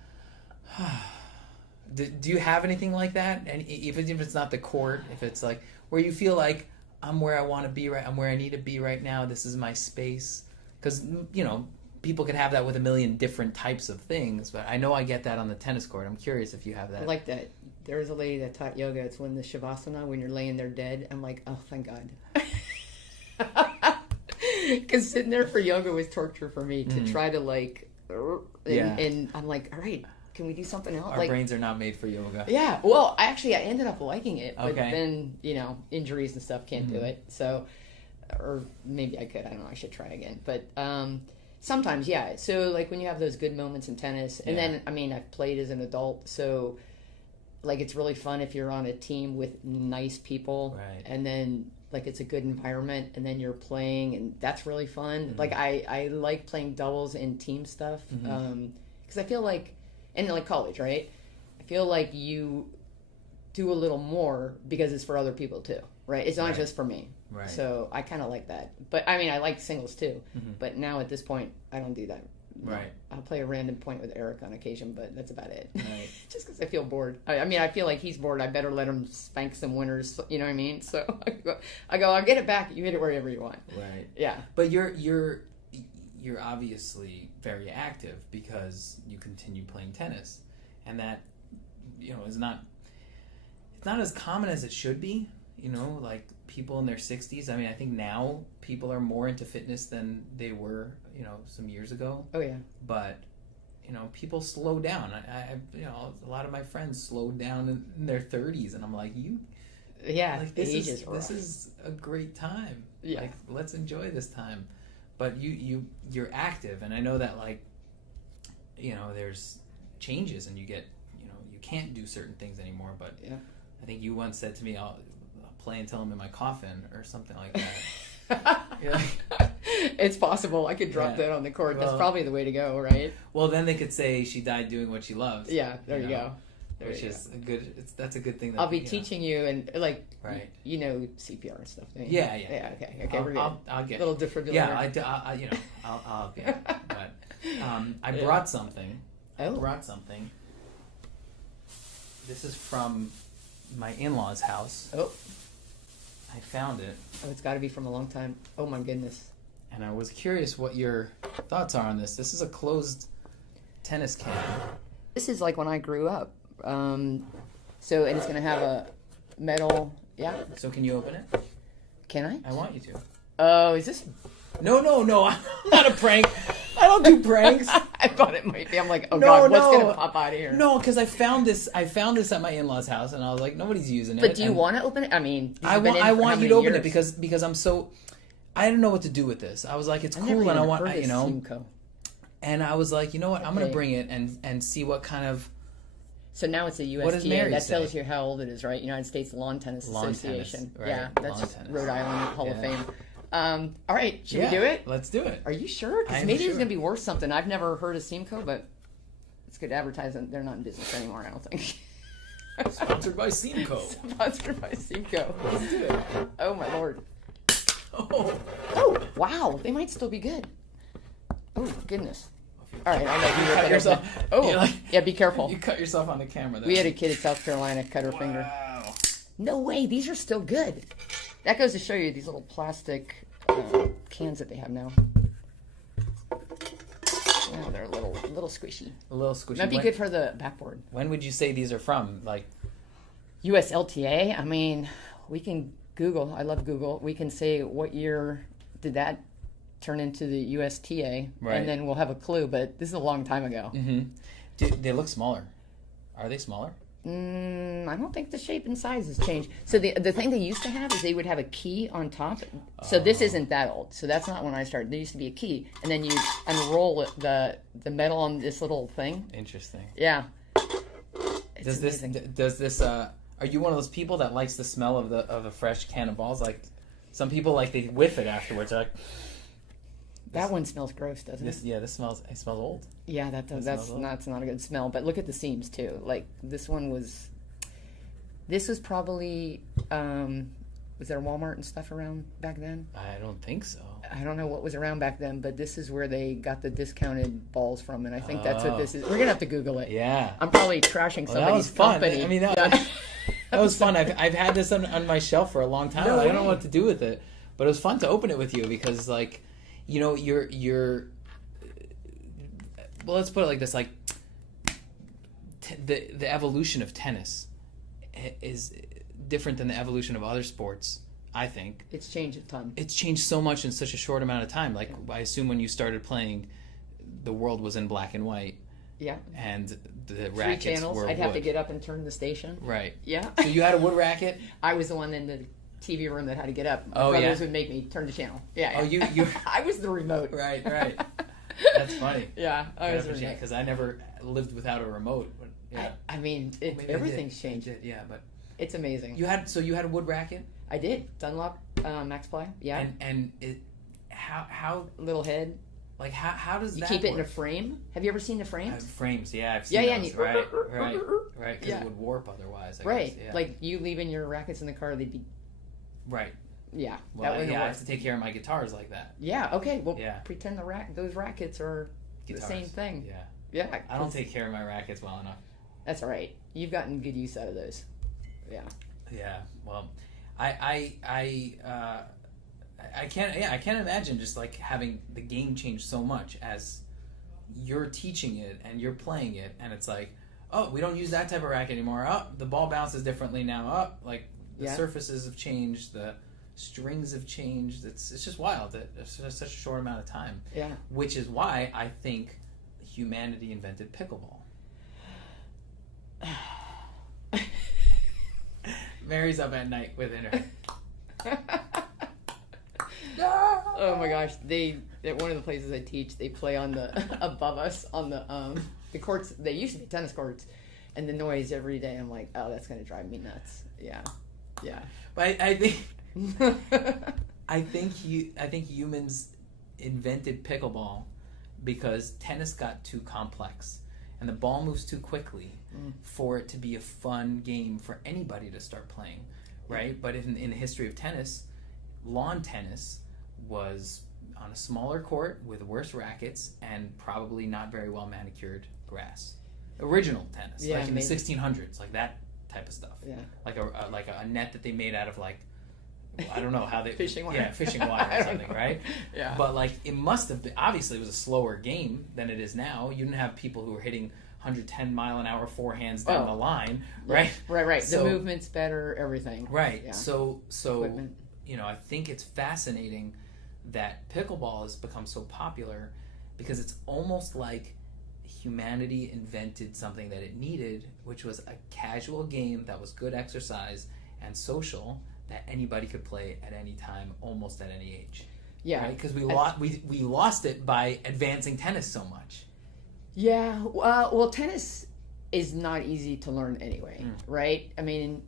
Do you have anything like that? And even if it's not the court, if it's like where you feel like I'm where I want to be, right? I'm where I need to be right now. This is my space. Because, people can have that with a million different types of things, but I know I get that on the tennis court. I'm curious if you have that. I like that. There was a lady that taught yoga. It's when the Shavasana, when you're laying there dead. I'm like, oh, thank God. Because sitting there for yoga was torture for me to try to, like, and I'm like, all right, can we do something else? Our brains are not made for yoga. Yeah, well, I ended up liking it, but Okay. then, injuries and stuff can't do it. So, or maybe I could, I don't know, I should try again. But sometimes, yeah. So, like, when you have those good moments in tennis, and then, I mean, I've played as an adult, so, like, it's really fun if you're on a team with nice people, Right. and then, like, it's a good environment, and then you're playing, and that's really fun. Like, I like playing doubles and team stuff, because I feel like, and like college, right? I feel like you do a little more because it's for other people too, right? It's not just for me. Right. So I kind of like that. But I mean, I like singles too. But now at this point, I don't do that. No. Right. I'll play a random point with Eric on occasion, but that's about it. Right. Just because I feel bored. I mean, I feel like he's bored. I better let him spank some winners. You know what I mean? So I go, I'll get it back. You hit it wherever you want. Right. Yeah. But you're obviously very active because you continue playing tennis, and that is not, it's not as common as it should be. Like people in their 60s. I mean, I think now people are more into fitness than they were some years ago. Oh yeah. But people slow down. I a lot of my friends slowed down in their 30s, and I'm like, yeah, like, this is a great time. Yeah. Like, let's enjoy this time. But you're active, and I know that, like, there's changes, and you get, you can't do certain things anymore. But yeah. I think you once said to me, I'll play until I'm in my coffin or something like that. It's possible. I could drop that on the court. That's probably the way to go, right? Well, then they could say she died doing what she loves. Yeah, there you go. Which is a good. That's a good thing. That, I'll be teaching you, and like, right. CPR and stuff. Don't you? Yeah. Okay. I'll get little defibrillator. Yeah, I'll get it. But I brought something. Oh. I brought something. This is from my in-laws' house. Oh. I found it. Oh, it's got to be from a long time. Oh my goodness. And I was curious what your thoughts are on this. This is a closed tennis can. This is like when I grew up. And it's going to have a metal. Yeah. So can you open it? Can I? I want you to. Oh, is this? No. I'm not a prank. I don't do pranks. I thought it might be. I'm like, God, what's going to pop out of here? No, because I found this at my in-laws' house, and I was like, nobody's using it. But do you want to open it? I mean, I want you to open it because I'm so. I didn't know what to do with this. I was like, it's cool, and I want Simcoe. And I I was like, you know what? I'm going to bring it and see what kind of. So now it's a USTA. What does Mary that say? tells you how old it is, right? United States Lawn Tennis Association. Tennis, right. Yeah, that's Rhode Island Hall of Fame. All right, should we do it? Let's do it. Are you sure? Because maybe it's going to be worth something. I've never heard of Simcoe, but it's good advertising. They're not in business anymore, I don't think. Sponsored by Simcoe. Sponsored by Simcoe. Let's do it. Oh, my Lord. Oh, wow. They might still be good. Oh, goodness. All right, I'll let you cut yourself. Oh, yeah, be careful. You cut yourself on the camera. We had a kid in South Carolina cut her finger. Wow. No way, these are still good. That goes to show you these little plastic cans that they have now. Oh, they're a little squishy. A little squishy. Might be good for the backboard. When would you say these are from? Like USLTA? I mean, we can Google. I love Google. We can say what year did that turn into the USTA, right. And then we'll have a clue. But this is a long time ago. Mm-hmm. They look smaller. Are they smaller? I don't think the shape and size has changed. So the thing they used to have is they would have a key on top. So this isn't that old. So that's not when I started. There used to be a key, and then you unroll the metal on this little thing. Interesting. Yeah. Does this? Are you one of those people that likes the smell of a fresh can of balls? Like some people, like they whiff it afterwards. They're like. That one smells gross, doesn't it? Yeah, this smells old. Yeah, that's not a good smell. But look at the seams too. Like this was probably was there Walmart and stuff around back then? I don't think so. I don't know what was around back then, but this is where they got the discounted balls from, and I think that's what this is. We're gonna have to Google it. Yeah, I'm probably trashing somebody's company. I mean, that was fun. I've had this on my shelf for a long time. I don't know what to do with it, but it was fun to open it with you because like. You know, you're. Well, let's put it like this: like, the evolution of tennis is different than the evolution of other sports. I think it's changed a ton. It's changed so much in such a short amount of time. Like, I assume when you started playing the world was in black and white. Yeah. And the 3 rackets channels. were I'd have to wood. get up and turn the station. Right. Yeah. So you had a wood racket? I was the one in the TV room that had to get up. My Oh, brothers yeah? would make me turn the channel. Yeah. Oh, yeah. you I was the remote. Right. That's funny. Yeah, I was the remote. Because I never lived without a remote. But, yeah. I mean, Maybe I everything's did. changed. I did, yeah, but It's amazing. you had a wood racket? I did. Dunlop, Max Ply. Yeah. And it how Little head. like how does You that keep it in a work? frame. Have you ever seen the frames? Frames, yeah, I've seen Yeah, those. and you- Right, because Yeah. it would warp otherwise. I Right. guess, yeah. Like you leaving your rackets in the car, they'd be. Right. Yeah. Well, that wouldn't I work. have to take care of my guitars like that. Yeah. Okay. Well, Yeah. pretend those rackets are Guitars. the same thing. Yeah. Yeah. I don't take care of my rackets well enough. That's all right. You've gotten good use out of those. Yeah. Yeah. Well, I can't. Yeah, I can't imagine just like having the game change so much as you're teaching it and you're playing it, and it's like, oh, we don't use that type of racket anymore. Oh, the ball bounces differently now. Oh, like the Yeah. surfaces have changed, the strings have changed. It's just wild that it's just such a short amount of time. Yeah. Which is why I think humanity invented pickleball. Mary's up at night with her. Oh my gosh, at one of the places I teach, they play on the above us on the courts. They used to be tennis courts, and the noise every day. I'm like, oh, that's gonna drive me nuts. Yeah. But I think I think humans invented pickleball because tennis got too complex and the ball moves too quickly for it to be a fun game for anybody to start playing, right? But in the history of tennis, lawn tennis was on a smaller court with worse rackets and probably not very well manicured grass. Original tennis, Yeah, like in maybe. the 1600s, like that type of stuff. Yeah. Like a net that they made out of like, I don't know how they Fishing wire. Yeah, fishing wire I or don't something, know. right? Yeah. But like it must have been, obviously it was a slower game than it is now. You didn't have people who were hitting 110 mile an hour forehands down the line, right? Right. So- the movement's better, everything. Right. Yeah. So Equipment. I think it's fascinating that pickleball has become so popular because it's almost like humanity invented something that it needed, which was a casual game that was good exercise and social that anybody could play at any time, almost at any age. Yeah. Right? Because we lost it by advancing tennis so much. Yeah. Well, tennis is not easy to learn anyway, right? I mean,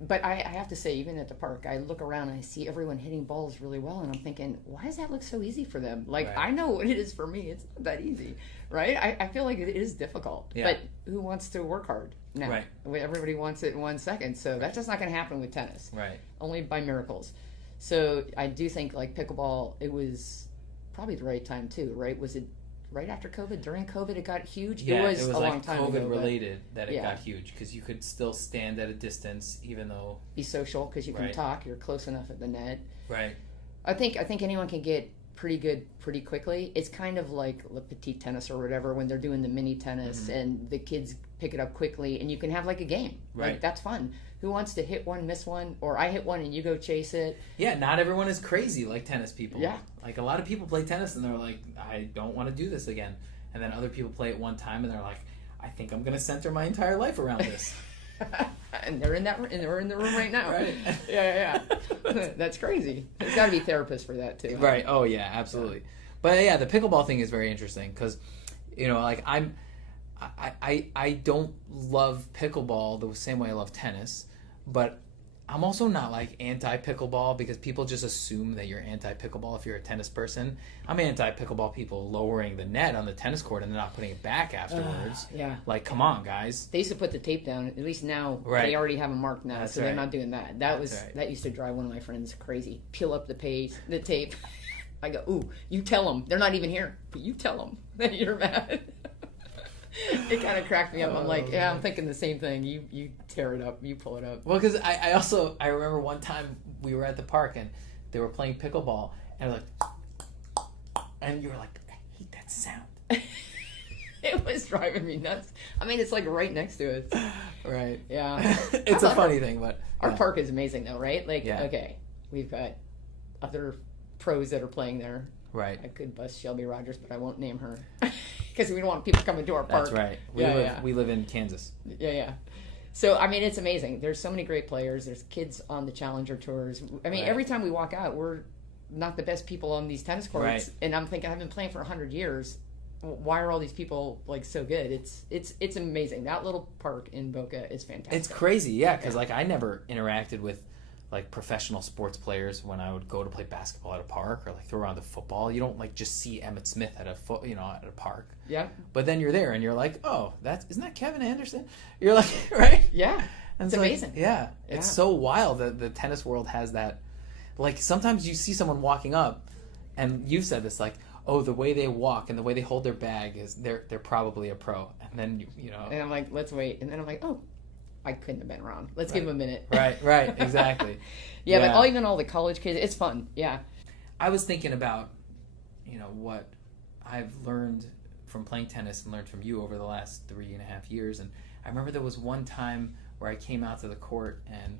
but I have to say, even at the park, I look around and I see everyone hitting balls really well, and I'm thinking, why does that look so easy for them? Like, Right. I know what it is for me. It's not that easy, right? I feel like it is difficult. Yeah. But who wants to work hard now? Right. Everybody wants it in 1 second. So that's just not going to happen with tennis. Right. Only by miracles. So I do think, like, pickleball, it was probably the right time, too, right? Was it right after COVID? During COVID, it got huge? Yeah, it was a like long time COVID ago. but related that it yeah. got huge because you could still stand at a distance even though. Be social because you can Right. talk. You're close enough at the net. Right. I think anyone can get pretty good pretty quickly. It's kind of like le petit tennis or whatever when they're doing the mini tennis and the kids pick it up quickly and you can have like a game. Right. Like that's fun. Who wants to hit one, miss one, or I hit one and you go chase it? Yeah, not everyone is crazy like tennis people. Yeah. Like a lot of people play tennis and they're like, I don't want to do this again. And then other people play it one time and they're like, I think I'm going to center my entire life around this. And they're in they're in the room right now. Right. Yeah. That's crazy. There's got to be therapists for that too. Right. Oh yeah, absolutely. But yeah, the pickleball thing is very interesting because, like I don't love pickleball the same way I love tennis, but I'm also not like anti-pickleball because people just assume that you're anti-pickleball if you're a tennis person. I'm anti-pickleball people lowering the net on the tennis court and then not putting it back afterwards. Yeah. Like, come on, guys. They used to put the tape down. At least now Right. they already have a mark now, That's so they're right. not doing that. That used to drive one of my friends crazy. Peel up the tape. I go, ooh, you tell them. They're not even here, but you tell them that you're mad. It kind of cracked me up. I'm like, yeah, I'm thinking the same thing. You tear it up. You pull it up. Well, because I remember one time we were at the park and they were playing pickleball and I was like, and you were like, I hate that sound. It was driving me nuts. I mean, it's like right next to us. Right. Yeah. It's a funny thing, but Our yeah. park is amazing though, right? Like, Yeah. okay, we've got other pros that are playing there. Right. I could bust Shelby Rogers, but I won't name her because we don't want people coming to our park. That's right. We live in Kansas. Yeah. So, I mean, it's amazing. There's so many great players. There's kids on the Challenger tours. I mean, every time we walk out, we're not the best people on these tennis courts. Right. And I'm thinking, I've been playing for 100 years. Why are all these people like so good? It's amazing. That little park in Boca is fantastic. It's crazy, yeah, because like I never interacted with like professional sports players when I would go to play basketball at a park or like throw around the football. You don't like just see Emmett Smith at a park. Yeah. But then you're there and you're like, oh, isn't that Kevin Anderson? You're like, right? Yeah. And it's amazing. Like, yeah. It's so wild that the tennis world has that. Like sometimes you see someone walking up, and you've said this, like, oh, the way they walk and the way they hold their bag is they're probably a pro. And then you know. And I'm like, let's wait. And then I'm like, oh, I couldn't have been wrong. Let's give him a minute. Right, exactly. Yeah, but even all the college kids, it's fun. Yeah. I was thinking about, what I've learned from playing tennis and learned from you over the last 3.5 years. And I remember there was one time where I came out to the court and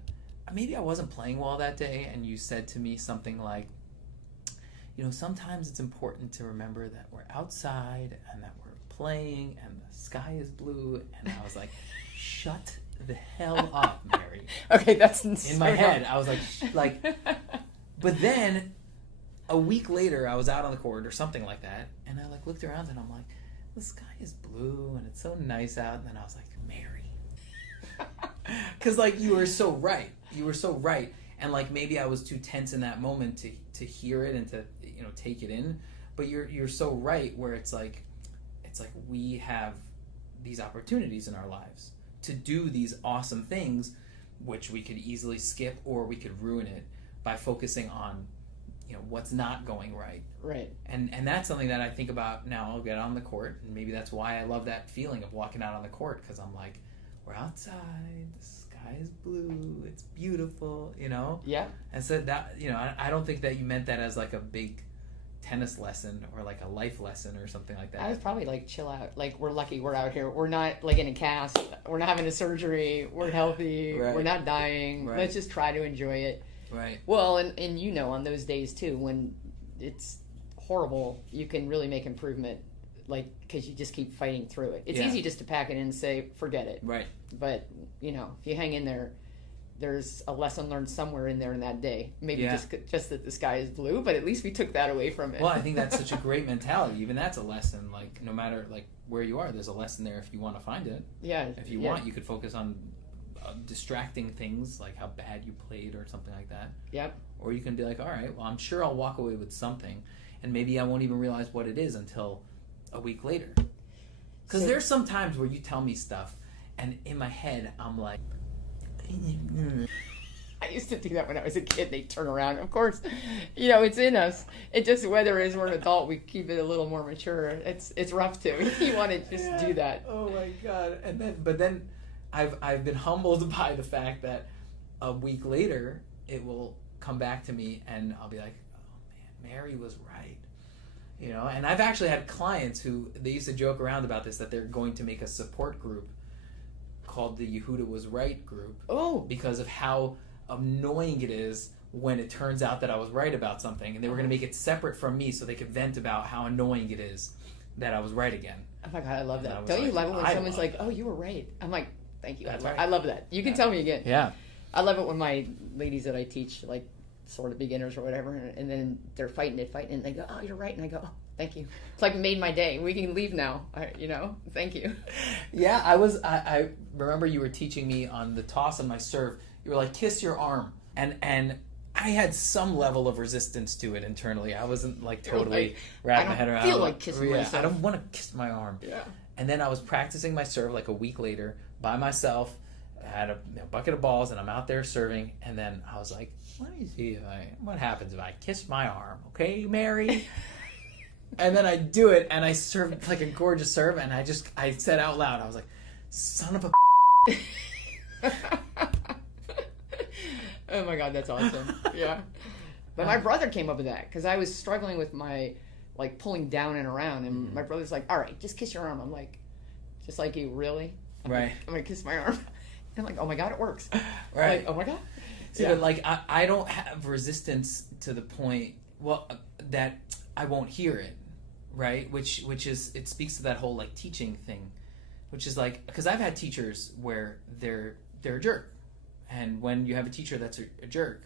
maybe I wasn't playing well that day, and you said to me something like, sometimes it's important to remember that we're outside and that we're playing and the sky is blue. And I was like, shut the hell up, Mary. Okay, that's in my head. I was like, but then a week later, I was out on the court or something like that, and I like looked around and I'm like, the sky is blue and it's so nice out. And then I was like, Mary, because like you were so right. And like maybe I was too tense in that moment to hear it and to take it in. But you're so right where it's like we have these opportunities in our lives to do these awesome things, which we could easily skip or we could ruin it by focusing on what's not going right. Right. And that's something that I think about now. I'll get on the court, and maybe that's why I love that feeling of walking out on the court, because I'm like, we're outside, the sky is blue, it's beautiful, Yeah. And so that, I don't think that you meant that as like a big tennis lesson or like a life lesson or something like that. I was probably like, chill out. Like, we're lucky we're out here. We're not like in a cast. We're not having a surgery. We're healthy. Right. We're not dying. Right. Let's just try to enjoy it. Right. Well, and on those days too, when it's horrible, you can really make improvement, like, because you just keep fighting through it. It's easy just to pack it in and say, forget it. Right. But, if you hang in there, there's a lesson learned somewhere in there in that day. Maybe just that the sky is blue, but at least we took that away from it. Well, I think that's such a great mentality. Even that's a lesson. Like, no matter like where you are, there's a lesson there if you want to find it. Yeah. If you want, you could focus on distracting things like how bad you played or something like that. Yep. Or you can be like, all right, well, I'm sure I'll walk away with something, and maybe I won't even realize what it is until a week later. Because there's some times where you tell me stuff, and in my head, I'm like... I used to do that when I was a kid. They turn around. Of course, it's in us. It just, whether as we're an adult, we keep it a little more mature. It's rough too. You want to just do that. Oh my God. But then I've been humbled by the fact that a week later it will come back to me and I'll be like, oh man, Mary was right. And I've actually had clients who, they used to joke around about this, that they're going to make a support group called the Yehuda Was Right group. Oh. Because of how annoying it is when it turns out that I was right about something, and they were going to make it separate from me so they could vent about how annoying it is that I was right again. Oh my God, I love that. Don't you love it when someone's like, oh, you were right? I'm like, thank you. I love that. You can tell me again. Yeah. I love it when my ladies that I teach, like sort of beginners or whatever, and then they're fighting, and they go, oh, you're right. And I go, oh, thank you. It's like made my day. We can leave now. Thank you. Yeah, I remember you were teaching me on the toss and my serve. You were like, kiss your arm. And I had some level of resistance to it internally. I wasn't like totally wrapping my head around it. I don't feel like kissing myself. I don't want to kiss my arm. Yeah. And then I was practicing my serve like a week later by myself. I had a bucket of balls and I'm out there serving. And then I was like, let me see what happens if I kiss my arm. Okay, Mary? And then I do it and I serve like a gorgeous serve. And I said out loud, I was like, son of a Oh my God, that's awesome. Yeah. But my brother came up with that because I was struggling with my like pulling down and around, and my brother's like, all right, just kiss your arm. I'm like, just like you, really? Right. I'm going to kiss my arm. And I'm like, oh my God, it works. Right. Like, oh my God. See, but like I don't have resistance to the point, that I won't hear it, right? Which is, it speaks to that whole like teaching thing, which is like, because I've had teachers where they're a jerk, and when you have a teacher that's a jerk,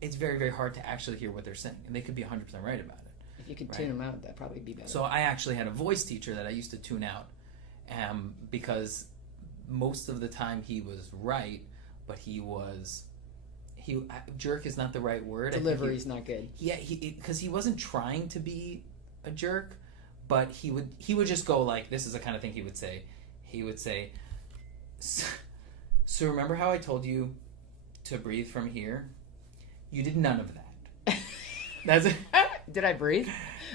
it's very, very hard to actually hear what they're saying, and they could be 100% right about it. If you could tune them out, that'd probably be better. So I actually had a voice teacher that I used to tune out, because most of the time he was right, but jerk is not the right word. Delivery's not good. Yeah, because he wasn't trying to be a jerk, but he would just go like, this is the kind of thing he would say. He would say, so remember how I told you to breathe from here? You did none of that. That's it. Did I breathe?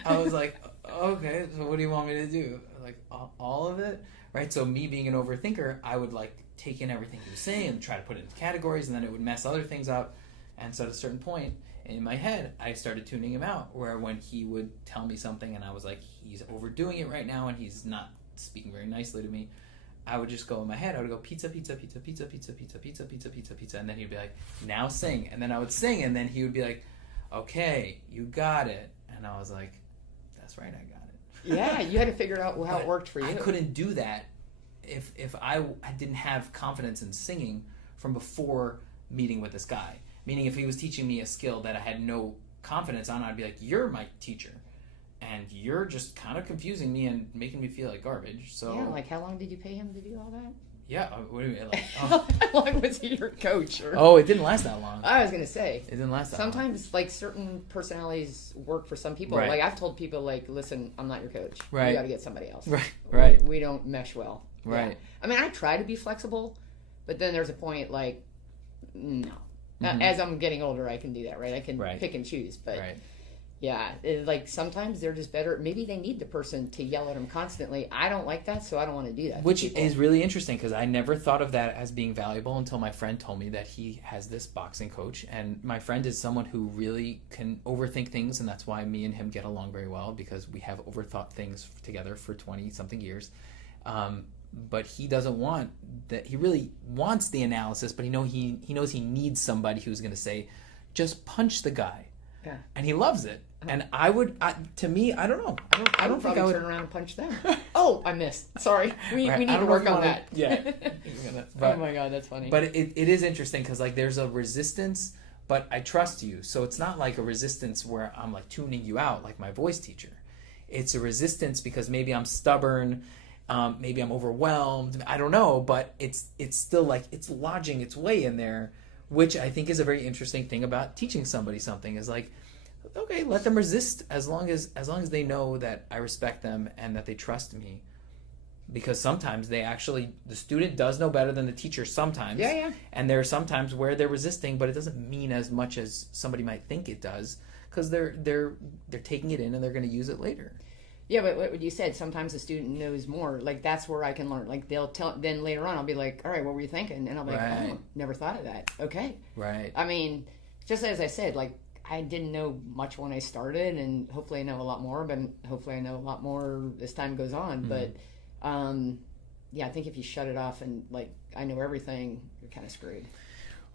I was like, okay, so what do you want me to do? Like, all of it? Right? So me being an overthinker, I would like take in everything he was saying and try to put it into categories, and then it would mess other things up. And so at a certain point in my head, I started tuning him out, where when he would tell me something and I was like, he's overdoing it right now and he's not speaking very nicely to me, I would just go in my head, I would go pizza, pizza, pizza, pizza, pizza, pizza, pizza, pizza, pizza, pizza, and then he'd be like, now sing. And then I would sing, and then he would be like, okay, you got it. And I was like, that's right, I got it. Yeah, you had to figure out how it worked for you. I couldn't do that if I didn't have confidence in singing from before meeting with this guy. Meaning if he was teaching me a skill that I had no confidence on, I'd be like, you're my teacher, and you're just kind of confusing me and making me feel like garbage. So yeah, like how long did you pay him to do all that? Yeah, what do you mean? Like, how long was he your coach? Or... Oh, it didn't last that long. I was gonna say it didn't last that long. Sometimes like certain personalities work for some people. Right. Like I've told people like, listen, I'm not your coach. Right. You got to get somebody else. Right. We don't mesh well. Right. Yeah. I mean, I try to be flexible, but then there's a point like, no. Mm-hmm. As I'm getting older, I can do that, right? I can pick and choose, but yeah, like sometimes they're just better. Maybe they need the person to yell at them constantly. I don't like that, so I don't want to do that. Which is really interesting because I never thought of that as being valuable until my friend told me that he has this boxing coach, and my friend is someone who really can overthink things, and that's why me and him get along very well, because we have overthought things together for 20-something years. But he doesn't want that. He really wants the analysis, but he knows he needs somebody who's going to say, just punch the guy. Yeah. And he loves it. And I don't know. I don't think I would turn around and punch them. Oh, I missed. Sorry. We need to work on that. Yeah. Oh my God, that's funny. But it is interesting because like there's a resistance, but I trust you. So it's not like a resistance where I'm like tuning you out like my voice teacher. It's a resistance because maybe I'm stubborn. Maybe I'm overwhelmed. I don't know, but it's still like it's lodging its way in there, which I think is a very interesting thing about teaching somebody something. Is like, okay, let them resist as long as they know that I respect them and that they trust me, because sometimes the student does know better than the teacher sometimes. Yeah. And there are sometimes where they're resisting, but it doesn't mean as much as somebody might think it does, because they're taking it in and they're going to use it later. Yeah, but what you said, sometimes the student knows more. Like, that's where I can learn. Like, they'll tell, then later on, I'll be like, all right, what were you thinking? And I'll be like, oh, never thought of that. Okay. Right. I mean, just as I said, like, I didn't know much when I started, and hopefully I know a lot more, but hopefully I know a lot more as time goes on. Mm-hmm. But, yeah, I think if you shut it off and, like, I know everything, you're kind of screwed.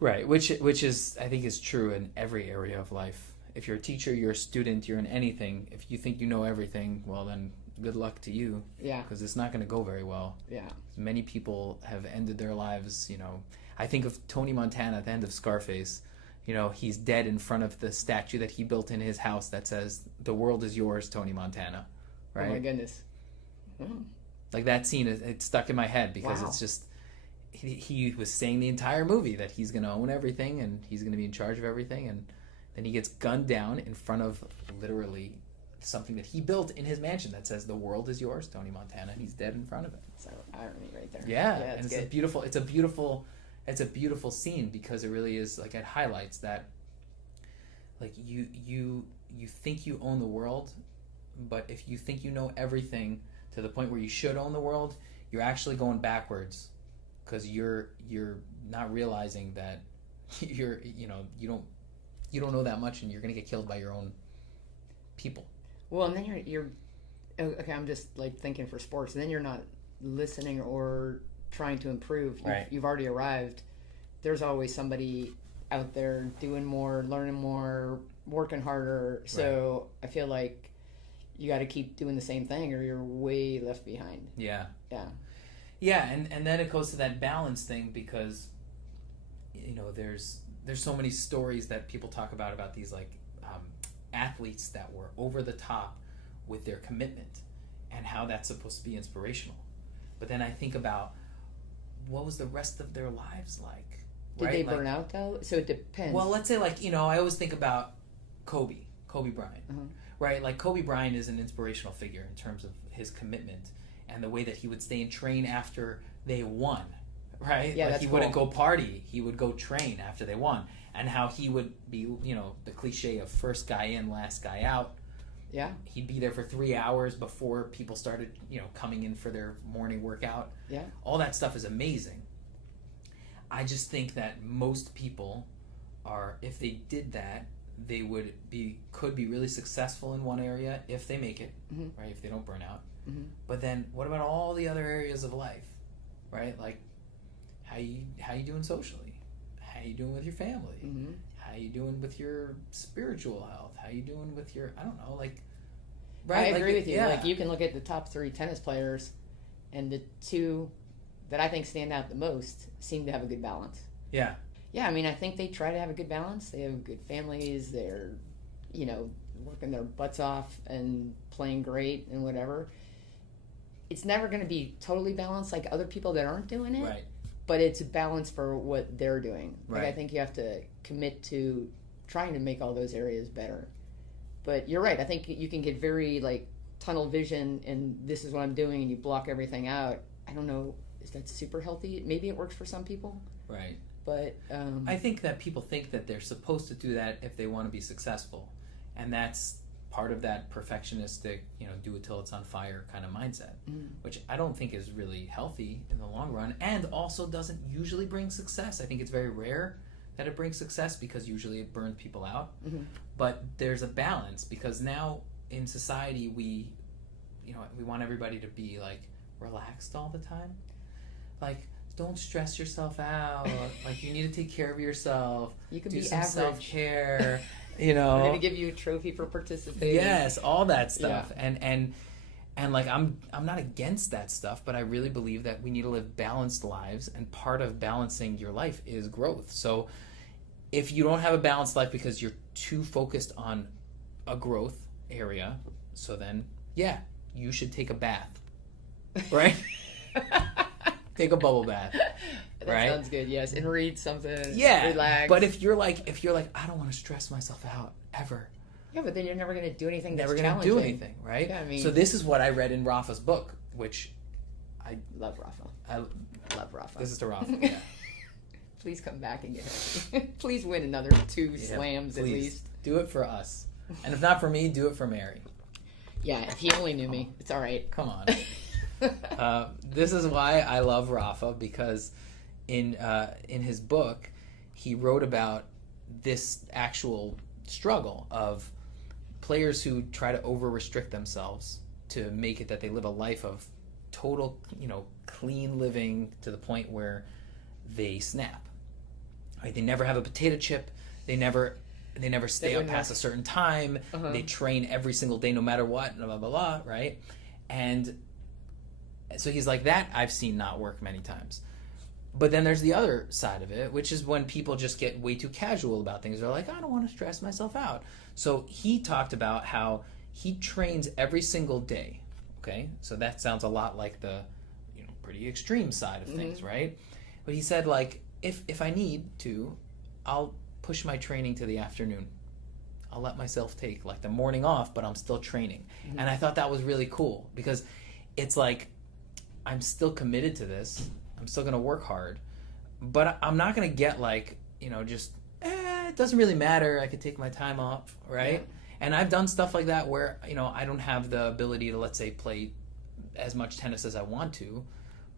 Right, which is, I think, is true in every area of life. If you're a teacher, you're a student, you're in anything. If you think you know everything, well, then good luck to you. Yeah. Because it's not going to go very well. Yeah. Many people have ended their lives, I think of Tony Montana at the end of Scarface. He's dead in front of the statue that he built in his house that says, "The world is yours, Tony Montana." Right? Oh, my goodness. Oh. Like that scene, it stuck in my head because It's just, he was saying the entire movie that he's going to own everything and he's going to be in charge of everything, and then he gets gunned down in front of literally something that he built in his mansion that says, "The world is yours, Tony Montana." And he's dead in front of it. So irony right there. Yeah, and it's a beautiful scene because it really is like, it highlights that, like, you think you own the world, but if you think you know everything to the point where you should own the world, you're actually going backwards because you're not realizing that you don't know that much, and you're going to get killed by your own people. Well, and then you're okay. I'm just like thinking for sports, and then you're not listening or trying to improve. You've already arrived. There's always somebody out there doing more, learning more, working harder. So I feel like you got to keep doing the same thing or you're way left behind. Yeah. Yeah. Yeah, and then it goes to that balance thing because, you know, there's so many stories that people talk about these like athletes that were over the top with their commitment and how that's supposed to be inspirational. But then I think about what was the rest of their lives like? Did they burn out though? So it depends. Well, let's say like, you know, I always think about Kobe Bryant, right? Like Kobe Bryant is an inspirational figure in terms of his commitment and the way that he would stay and train after they won, right? Yeah, like that's he wouldn't go party, he would go train after they won, and how he would be, you know, the cliche of first guy in, last guy out. Yeah. He'd be there for 3 hours before people started, you know, coming in for their morning workout. Yeah. All that stuff is amazing. I just think that most people are, if they did that, they could be really successful in one area if they make it, right? If they don't burn out. But then what about all the other areas of life, right? Like how you doing socially? How you doing with your family? How you doing with your spiritual health? How you doing with your, I don't know, like, right? I agree with you. Yeah. Like you can look at the top 3 tennis players and the 2 that I think stand out the most seem to have a good balance. Yeah. Yeah, I mean, I think they try to have a good balance. They have good families. They're, you know, working their butts off and playing great and whatever. It's never going to be totally balanced like other people that aren't doing it. Right. But it's balanced for what they're doing. Like, Right. I think you have to commit to trying to make all those areas better. But you're right. I think you can get very, like, tunnel vision and this is what I'm doing and you block everything out. I don't know. Is that super healthy? Maybe it works for some people. Right. But I think that people think that they're supposed to do that if they want to be successful. And that's part of that perfectionistic, you know, do it till it's on fire kind of mindset, which I don't think is really healthy in the long run and also doesn't usually bring success. I think it's very rare that it brings success because usually it burns people out. But there's a balance because now in society we want everybody to be like relaxed all the time. Like, don't stress yourself out. Like, you need to take care of yourself. You can do be some average. Self-care. You know, we're going to give you a trophy for participating. Yes, all that stuff. Yeah. And like I'm not against that stuff, but I really believe that we need to live balanced lives, and part of balancing your life is growth. So if you don't have a balanced life because you're too focused on a growth area, so then yeah, you should take a bath. Right? Take a bubble bath. That right? sounds good, yes. And read something. Yeah. Relax. But if you're like, I don't want to stress myself out ever. Yeah, but then you're never going to do anything Never that's going to challenging. do anything, right? Yeah, I mean, so this is what I read in Rafa's book, which I love Rafa. Love Rafa. This is to Rafa. Yeah. Please come back and get it. Please win another 2 slams please. at least. Do it for us. And if not for me, do it for Mary. Yeah, if he only knew me. It's all right. Come on. This is why I love Rafa, because in his book, he wrote about this actual struggle of players who try to over-restrict themselves to make it that they live a life of total, clean living to the point where they snap. Right? They never have a potato chip. They never stay up past a certain time. They train every single day no matter what, blah, blah, blah, blah, right? And so he's like, that I've seen not work many times. But then there's the other side of it, which is when people just get way too casual about things. They're like, I don't want to stress myself out. So he talked about how he trains every single day. Okay? So that sounds a lot like the pretty extreme side of things, right? But he said, like, if I need to, I'll push my training to the afternoon. I'll let myself take like the morning off, but I'm still training. And I thought that was really cool because it's like I'm still committed to this. I'm still going to work hard, but I'm not going to get like, just, it doesn't really matter. I could take my time off, right? Yeah. And I've done stuff like that where, I don't have the ability to, let's say, play as much tennis as I want to,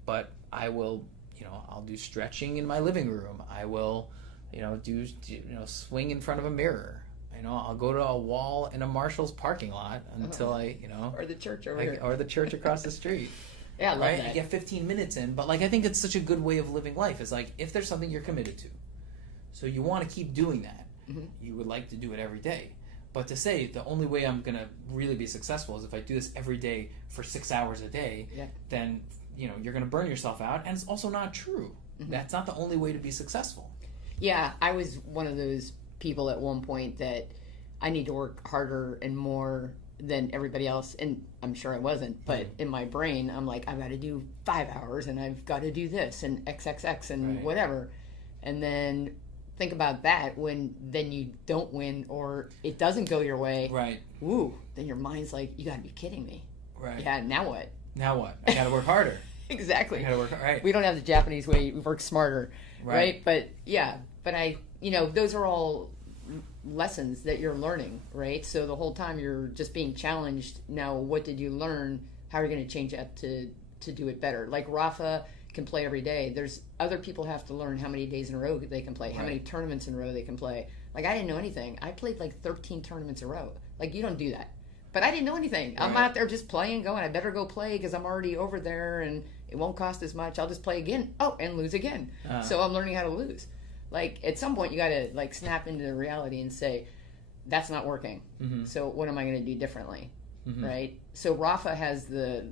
but I will, I'll do stretching in my living room. I will, swing in front of a mirror. I'll go to a wall in a Marshall's parking lot until or the church over here. Or the church across the street. Yeah, I love that. I get 15 minutes in, but like I think it's such a good way of living life. It's like if there's something you're committed to, so you want to keep doing that, you would like to do it every day. But to say the only way I'm going to really be successful is if I do this every day for 6 hours a day, then, you know, you're going to burn yourself out. And it's also not true. That's not the only way to be successful. Yeah, I was one of those people at one point that I need to work harder and more than everybody else. And I'm sure I wasn't. But in my brain, I'm like, I've got to do 5 hours and I've got to do this and XXX and whatever. And then think about that when then you don't win or it doesn't go your way. Right. Woo. Then your mind's like, you got to be kidding me. Right. Yeah, now what? Now what? I got to work harder. Exactly. I got to work right. We don't have the Japanese way. We work smarter. Right. But yeah, but those are all lessons that you're learning, right? So the whole time you're just being challenged. Now, what did you learn? How are you going to change that to do it better? Like Rafa can play every day. There's other people have to learn how many days in a row they can play, how many tournaments in a row they can play. Like I didn't know anything. I played like 13 tournaments in a row. Like you don't do that. But I didn't know anything. I'm out there just playing, going, I better go play because I'm already over there and it won't cost as much. I'll just play again. Oh, and lose again. So I'm learning how to lose. Like at some point you got to like snap into the reality and say, that's not working. So what am I going to do differently? Right? So Rafa has the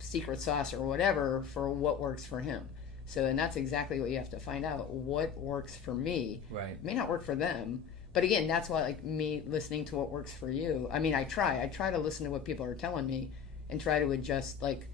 secret sauce or whatever for what works for him. So, and that's exactly what you have to find out. What works for me may not work for them. But again, that's why like me listening to what works for you. I mean, I try to listen to what people are telling me and try to adjust like,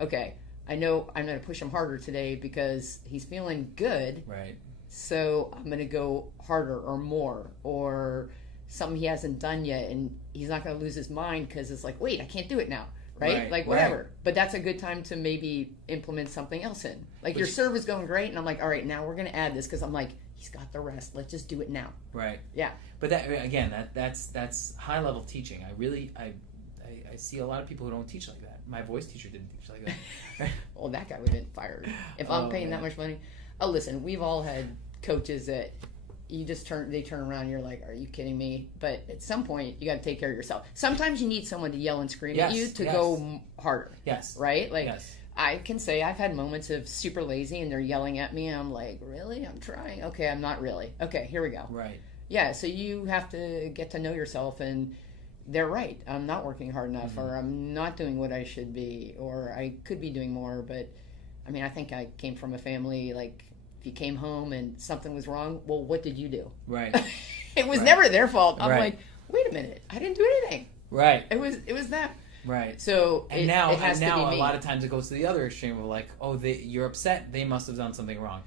okay, I know I'm going to push him harder today because he's feeling good. Right. So I'm going to go harder or more or something he hasn't done yet. And he's not going to lose his mind because it's like, wait, I can't do it now. Right? Like whatever. But that's a good time to maybe implement something else in. Like your serve is going great and I'm like, all right, now we're going to add this because I'm like, he's got the rest. Let's just do it now. Right. Yeah. But that again, that's high level teaching. I see a lot of people who don't teach like that. My voice teacher didn't teach like that. Well, that guy would have been fired. If I'm paying that much money. Oh, listen, we've all had coaches that they turn around and you're like, are you kidding me? But at some point you got to take care of yourself. Sometimes you need someone to yell and scream at you to go harder. Yes. Right? Like I can say I've had moments of super lazy and they're yelling at me and I'm like, really? I'm trying. Okay, I'm not really. Okay, here we go. Right. Yeah, so you have to get to know yourself and they're right. I'm not working hard enough or I'm not doing what I should be or I could be doing more. But I mean, I think I came from a family like you came home and something was wrong, well, what did you do? Right. It was never their fault. I'm like, wait a minute, I didn't do anything. Right. It was them. Right. So and now a lot of times it goes to the other extreme of like, oh, you're upset, they must have done something wrong.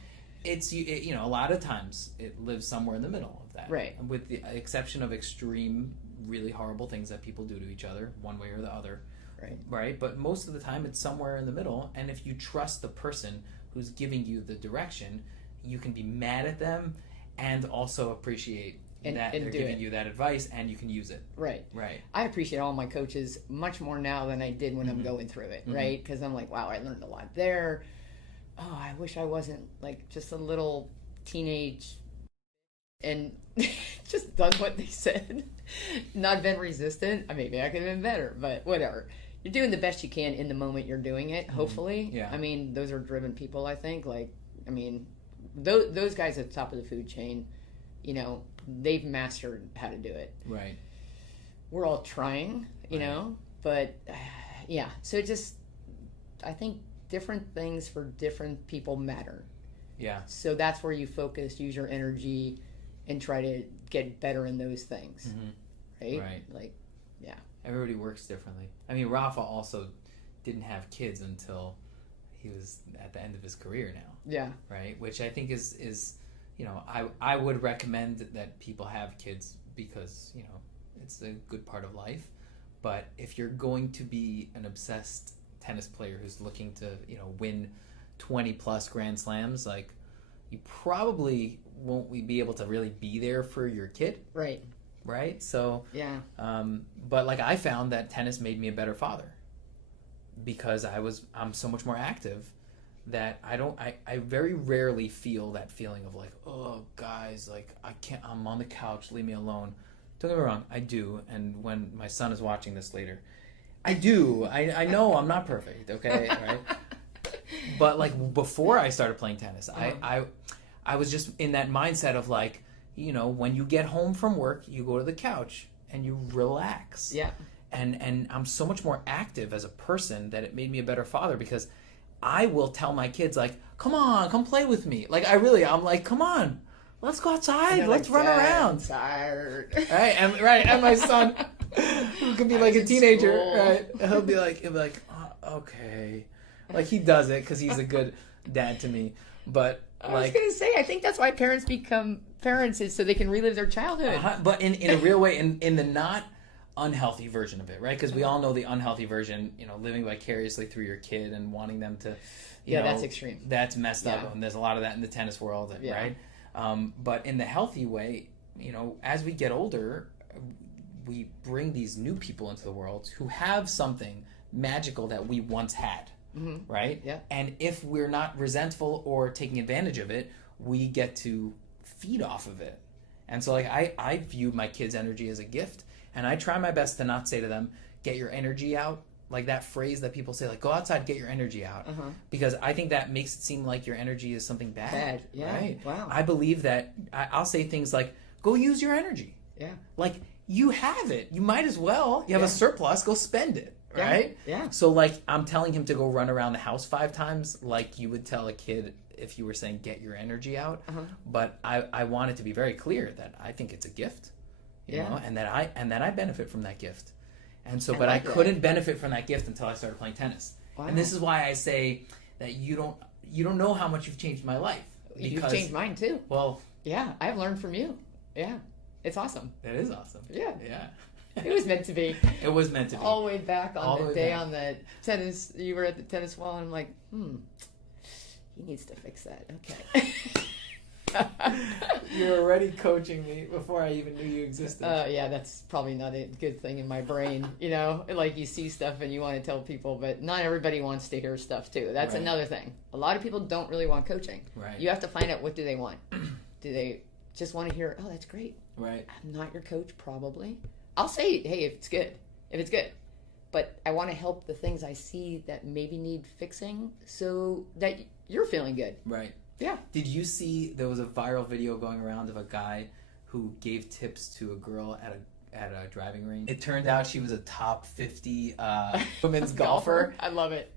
A lot of times it lives somewhere in the middle of that. Right. With the exception of extreme, really horrible things that people do to each other, one way or the other. Right. Right. But most of the time it's somewhere in the middle. And if you trust the person who's giving you the direction, you can be mad at them and also appreciate that they're giving you that advice and you can use it. Right. Right. I appreciate all my coaches much more now than I did when I'm going through it, right? Because I'm like, wow, I learned a lot there. Oh, I wish I wasn't like just a little teenage and just done what they said. Not been resistant. Maybe I could have been better, but whatever. You're doing the best you can in the moment you're doing it, hopefully. Yeah. I mean, those are driven people, I think. Like, I mean, those guys at the top of the food chain, you know, they've mastered how to do it. Right. We're all trying, you know, but yeah. So just, I think different things for different people matter. Yeah. So that's where you focus, use your energy, and try to get better in those things. Right? Right. Like, yeah. Everybody works differently. I mean, Rafa also didn't have kids until he was at the end of his career now. Yeah. Right? Which I think is you know, I would recommend that people have kids because, you know, it's a good part of life. But if you're going to be an obsessed tennis player who's looking to, you know, win 20 plus Grand Slams, like, you probably won't be able to really be there for your kid. Right. Right? So, yeah. But like I found that tennis made me a better father because I'm so much more active that I very rarely feel that feeling of like, oh, guys, like I'm on the couch, leave me alone. Don't get me wrong, I do. And when my son is watching this later, I do. I know I'm not perfect, okay? Right? But like before I started playing tennis, I was just in that mindset of like, when you get home from work, you go to the couch and you relax. Yeah. And I'm so much more active as a person that it made me a better father, because I will tell my kids, like, come on, come play with me. Like, I'm like, come on, let's go outside, let's run around. I'm tired. And my son, who could be like a teenager, school. right? He'll be like, oh, okay. Like, he does it because he's a good dad to me. But I was going to say, I think that's why parents become parents, is so they can relive their childhood. But in a real way, in the not unhealthy version of it, right? Because we all know the unhealthy version, living vicariously through your kid and wanting them to, that's extreme. That's messed up, and there's a lot of that in the tennis world, right? But in the healthy way, as we get older, we bring these new people into the world who have something magical that we once had, right? Yeah. And if we're not resentful or taking advantage of it, we get to feed off of it. And so, like, I view my kids' energy as a gift. And I try my best to not say to them, get your energy out. Like that phrase that people say, like, go outside, get your energy out. Because I think that makes it seem like your energy is something bad. Yeah. Right? Wow. I believe that I'll say things like, go use your energy. Yeah. Like, you have it. You might as well. You have a surplus. Go spend it. Right? Yeah. So, like, I'm telling him to go run around the house 5 times like you would tell a kid if you were saying, get your energy out. But I want it to be very clear that I think it's a gift. You know, and that I benefit from that gift. And so, but I couldn't benefit from that gift until I started playing tennis. Wow. And this is why I say that you don't know how much you've changed my life. You've changed mine too. Well, yeah, I've learned from you. Yeah, it's awesome. It is awesome. Yeah. It was meant to be. It was meant to be. All the way back on the day on the tennis, you were at the tennis wall, and I'm like, he needs to fix that. Okay. You're already coaching me before I even knew you existed. Yeah, that's probably not a good thing in my brain. Like, you see stuff and you want to tell people, but not everybody wants to hear stuff too. That's another thing. A lot of people don't really want coaching. Right. You have to find out, what do they want? Do they just want to hear, oh, that's great. Right. I'm not your coach, probably. I'll say, hey, if it's good. But I want to help the things I see that maybe need fixing so that you're feeling good. Right. Yeah. Did you see there was a viral video going around of a guy who gave tips to a girl at a driving range? It turned out she was a top 50 women's golfer. I love it.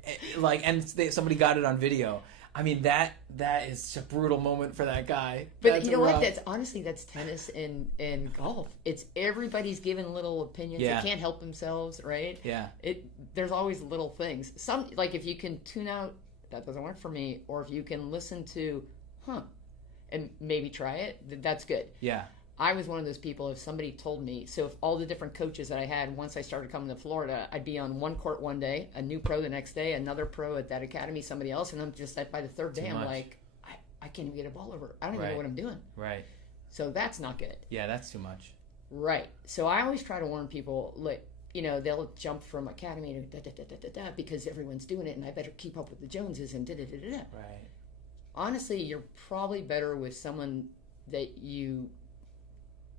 Somebody got it on video. I mean, that is a brutal moment for that guy. But you know what? That's tennis and golf. It's everybody's giving little opinions. Yeah. They can't help themselves, right? Yeah. There's always little things. Some, like, if you can tune out, that doesn't work for me, or if you can listen to, and maybe try it, that's good. Yeah. I was one of those people, if somebody told me, so if all the different coaches that I had, once I started coming to Florida, I'd be on one court one day, a new pro the next day, another pro at that academy, somebody else, and I'm just, by the third day, I'm like, I can't even get a ball over. I don't even know what I'm doing. Right. So that's not good. Yeah, that's too much. Right. So I always try to warn people, like, they'll jump from academy to da-da-da-da-da because everyone's doing it, and I better keep up with the Joneses and da-da-da-da-da. Right. Honestly, you're probably better with someone that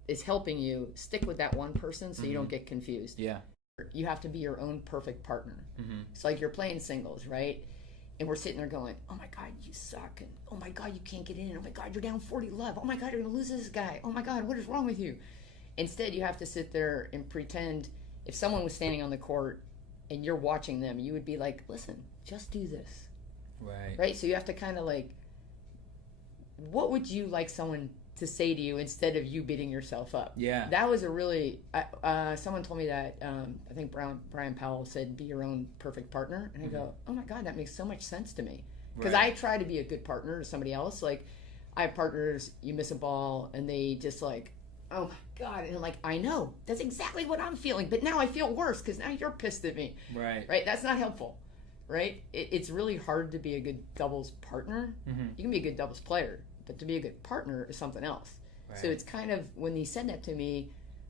is helping you. Stick with that one person so you don't get confused. Yeah. You have to be your own perfect partner. It's like you're playing singles, right? And we're sitting there going, oh my God, you suck. And oh my God, you can't get in. Oh my God, you're down 40 love. Oh my God, you're going to lose this guy. Oh my God, what is wrong with you? Instead, you have to sit there and pretend. If someone was standing on the court and you're watching them, you would be like, listen, just do this. Right. Right? So you have to kind of like, what would you like someone to say to you instead of you beating yourself up? Yeah. That was a really, someone told me that, I think Brian Powell said, be your own perfect partner. And I go, oh my God, that makes so much sense to me. Because I try to be a good partner to somebody else. Like, I have partners, you miss a ball and they just like, oh my God. And I'm like, I know. That's exactly what I'm feeling. But now I feel worse because now you're pissed at me. Right. Right? That's not helpful. Right? It's really hard to be a good doubles partner. You can be a good doubles player, but to be a good partner is something else. Right. So it's kind of, when he said that to me,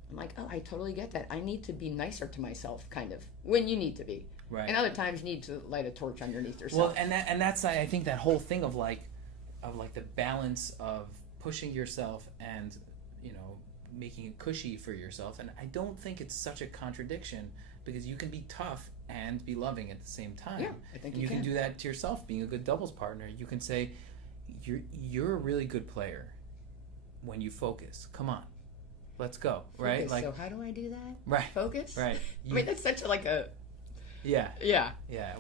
I'm like, oh, I totally get that. I need to be nicer to myself, kind of, when you need to be. Right. And other times you need to light a torch underneath yourself. Well, and that's, I think, that whole thing of like the balance of pushing yourself and, making it cushy for yourself. And I don't think it's such a contradiction, because you can be tough and be loving at the same time. Yeah, I think you can do that to yourself, being a good doubles partner. You can say, you're a really good player, when you focus. Come on, let's go. Right? Focus. Like, so how do I do that? right. Focus. Right. I mean, that's such like a. Yeah. Yeah. Yeah.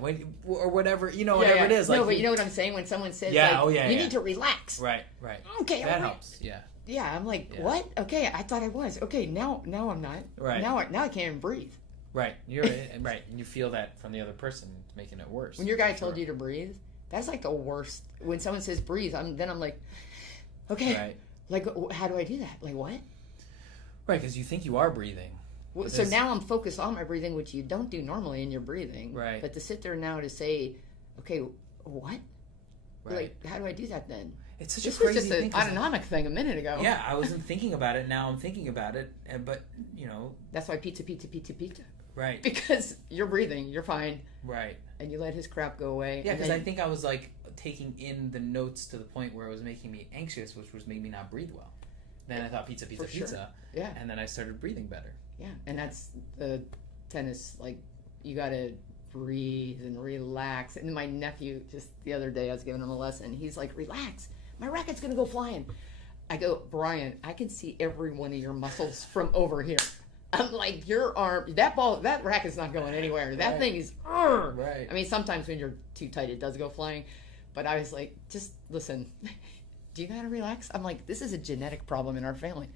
Or whatever, whatever it is. Like, no, but you know what I'm saying? When someone says, you need to relax. Right, right. Okay. That helps. Yeah. Yeah, I'm like, what? Okay, I thought I was. Okay, now I'm not. Right. Now I can't even breathe. Right. You're right. And you feel that from the other person, it's making it worse. When your guy told you to breathe, that's like the worst. When someone says breathe, I'm like, okay. Right. Like, how do I do that? Like, what? Right, because you think you are breathing. Well, so now I'm focused on my breathing, which you don't do normally in your breathing. Right. But to sit there now to say, okay, what? Right. Like, how do I do that then? It's such This a crazy was just thing. an autonomic thing a minute ago. Yeah, I wasn't thinking about it. Now I'm thinking about it. But, That's why pizza. Right. Because you're breathing, you're fine. Right. And you let his crap go away. Yeah, because I think I was like taking in the notes to the point where it was making me anxious, which was making me not breathe well. Then I thought pizza. Sure. Yeah. And then I started breathing better. Yeah, and that's the tennis, like, you gotta breathe and relax. And my nephew, just the other day, I was giving him a lesson. He's like, relax, my racket's gonna go flying. I go, Brian, I can see every one of your muscles from over here. I'm like, your arm, that racket's not going anywhere. That thing is, Right. I mean, sometimes when you're too tight, it does go flying. But I was like, just listen, do you know how to relax? I'm like, this is a genetic problem in our family.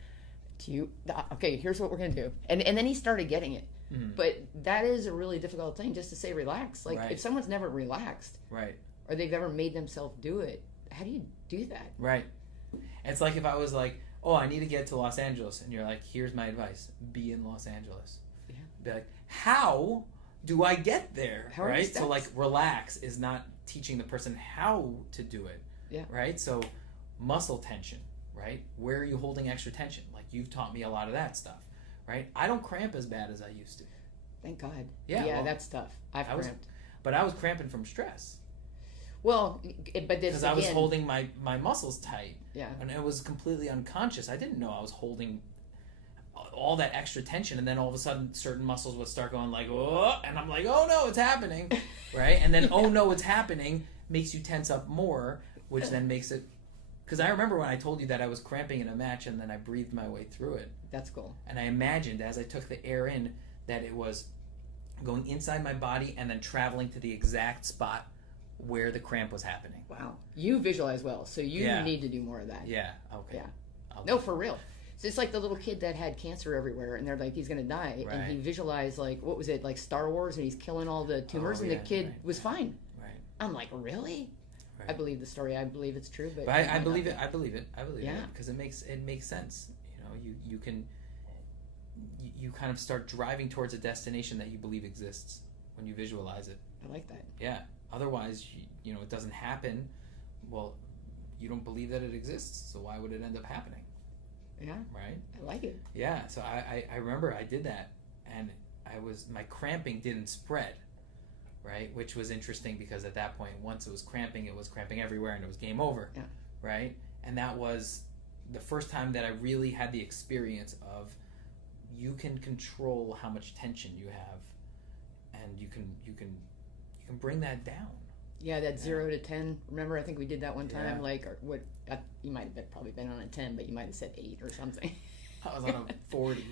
Okay, here's what we're going to do. And then he started getting it. Mm-hmm. But that is a really difficult thing, just to say relax. Like, if someone's never relaxed, right, or they've ever made themselves do it, how do you do that? Right. It's like if I was like, oh, I need to get to Los Angeles, and you're like, here's my advice, be in Los Angeles. Yeah. Be like, how do I get there? Right? So, like, relax is not teaching the person how to do it. Yeah. Right? So, muscle tension, right? Where are you holding extra tension? Like, you've taught me a lot of that stuff, right? I don't cramp as bad as I used to. Thank God. Yeah, well, that's tough. I've cramped. But I was cramping from stress. Well, but because I was holding my muscles tight. Yeah. And it was completely unconscious. I didn't know I was holding all that extra tension, and then all of a sudden certain muscles would start going like, oh, and I'm like, oh no, it's happening, right? And then, oh no, it's happening makes you tense up more, which then makes it, because I remember when I told you that I was cramping in a match and then I breathed my way through it. That's cool. And I imagined as I took the air in that it was going inside my body and then traveling to the exact spot where the cramp was happening. Wow. You visualize well, so you need to do more of that. Yeah, okay. Yeah. No, for real. So it's like the little kid that had cancer everywhere, and they're like, he's going to die. Right. And he visualized, like, what was it, like Star Wars, and he's killing all the tumors, and the kid was fine. Right. I'm like, really? Right. I believe the story. I believe it's true. But I believe it. I believe it. Because it makes sense. You can kind of start driving towards a destination that you believe exists when you visualize it. I like that. Yeah. Otherwise, it doesn't happen. Well, you don't believe that it exists, so why would it end up happening? Yeah. Right? I like it. Yeah, so I remember I did that, and my cramping didn't spread, right? Which was interesting because at that point, once it was cramping everywhere, and it was game over, right? And that was the first time that I really had the experience of you can control how much tension you have, and you can bring that down. Yeah, that 0 to 10. Remember, I think we did that one time. Yeah. Like, or what? You might have probably been on a 10, but you might have said 8 or something. I was on a 40.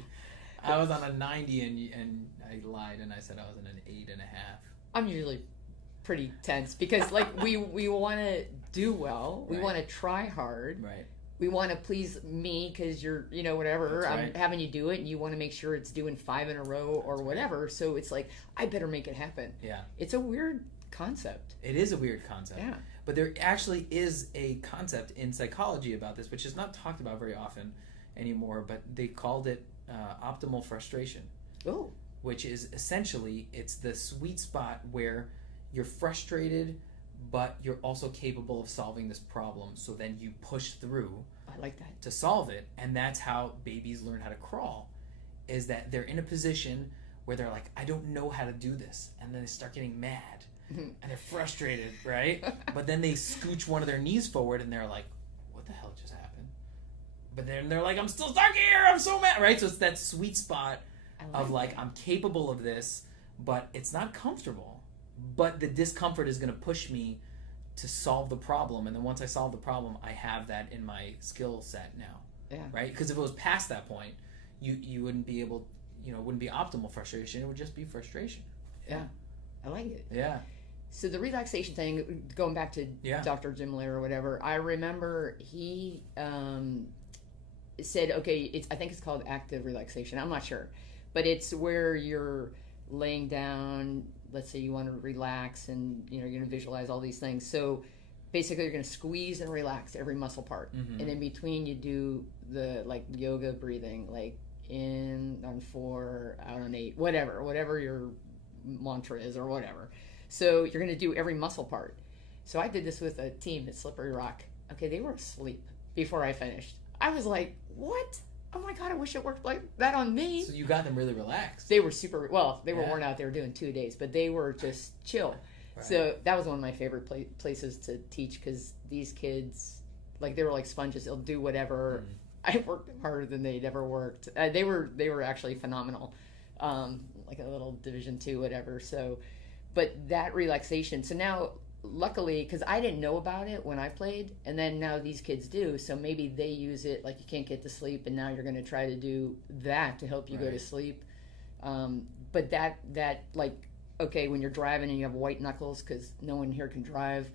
I was on a 90, and I lied and I said I was on an 8.5. I'm usually pretty tense because, like, we want to do well. We want to try hard. Right. We want to please me because you're, whatever. That's I'm right. having you do it, and you want to make sure it's doing 5 in a row or whatever. Right. So it's like, I better make it happen. Yeah. It's a weird concept. It is a weird concept. Yeah. But there actually is a concept in psychology about this, which is not talked about very often anymore, but they called it optimal frustration. Oh. Which is essentially, it's the sweet spot where you're frustrated, but you're also capable of solving this problem. So then you push through. I like that. To solve it. And that's how babies learn how to crawl, is that they're in a position where they're like, I don't know how to do this. And then they start getting mad. And they're frustrated, right? But then they scooch one of their knees forward and they're like, what the hell just happened? But then they're like, I'm still stuck here, I'm so mad, right? So it's that sweet spot of like, I'm capable of this, but it's not comfortable. But the discomfort is going to push me to solve the problem. And then once I solve the problem, I have that in my skill set now. Yeah. Right? Because if it was past that point, you wouldn't be able, it wouldn't be optimal frustration. It would just be frustration. Yeah. I like it. Yeah. So the relaxation thing, going back to Dr. Jim Lair or whatever, I remember he said, okay, I think it's called active relaxation. I'm not sure. But it's where you're laying down, let's say you want to relax and, you're going to visualize all these things. So basically you're going to squeeze and relax every muscle part. And in between you do the like yoga breathing, like in on 4, out on 8, whatever your mantra is or whatever. So you're going to do every muscle part. So I did this with a team at Slippery Rock. Okay, they were asleep before I finished. I was like, what? Oh my God, I wish it worked like that on me. So you got them really relaxed. They were they were worn out. They were doing 2 days, but they were just chill. Right. So that was one of my favorite places to teach, because these kids, like, they were like sponges. They'll do whatever. I worked them harder than they'd ever worked. They were actually phenomenal. Like a little Division II, whatever. So, but that relaxation. So now, luckily, because I didn't know about it when I played, and then now these kids do, so maybe they use it, like you can't get to sleep, and now you're going to try to do that to help you go to sleep. But that like, okay, when you're driving and you have white knuckles because no one here can drive,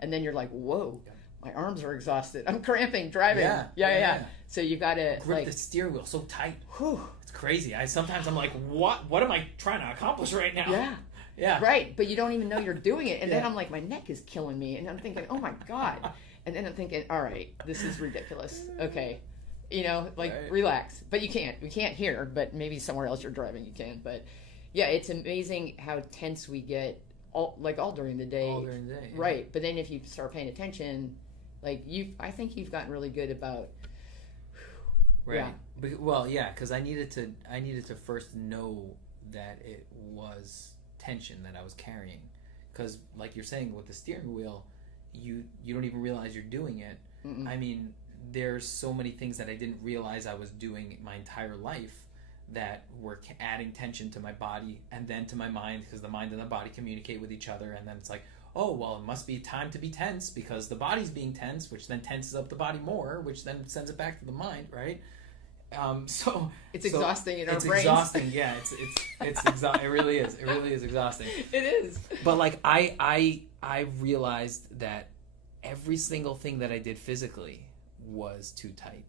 and then you're like, whoa, my arms are exhausted, I'm cramping driving. Yeah. So you got to grip the steering wheel so tight. Whew. It's crazy. Sometimes I'm like, what am I trying to accomplish right now? Yeah. Right, but you don't even know you're doing it. And then I'm like, my neck is killing me. And I'm thinking, oh my God. And then I'm thinking, all right, this is ridiculous. Okay. Relax. But you can't. We can't here, but maybe somewhere else you're driving you can. But yeah, it's amazing how tense we get all during the day. All during the day. Yeah. Right. But then if you start paying attention, I think you've gotten really good about. Right. Yeah. Well, yeah, because I needed to first know that it was tension that I was carrying, because like you're saying with the steering wheel, you don't even realize you're doing it. I mean, there's so many things that I didn't realize I was doing my entire life that were adding tension to my body and then to my mind, because the mind and the body communicate with each other, and then it's like, oh well, it must be time to be tense because the body's being tense, which then tenses up the body more, which then sends it back to the mind, right? So it's exhausting in our brains. It's exhausting, yeah. It's exhausting. It really is. It really is exhausting. It is. But like I realized that every single thing that I did physically was too tight.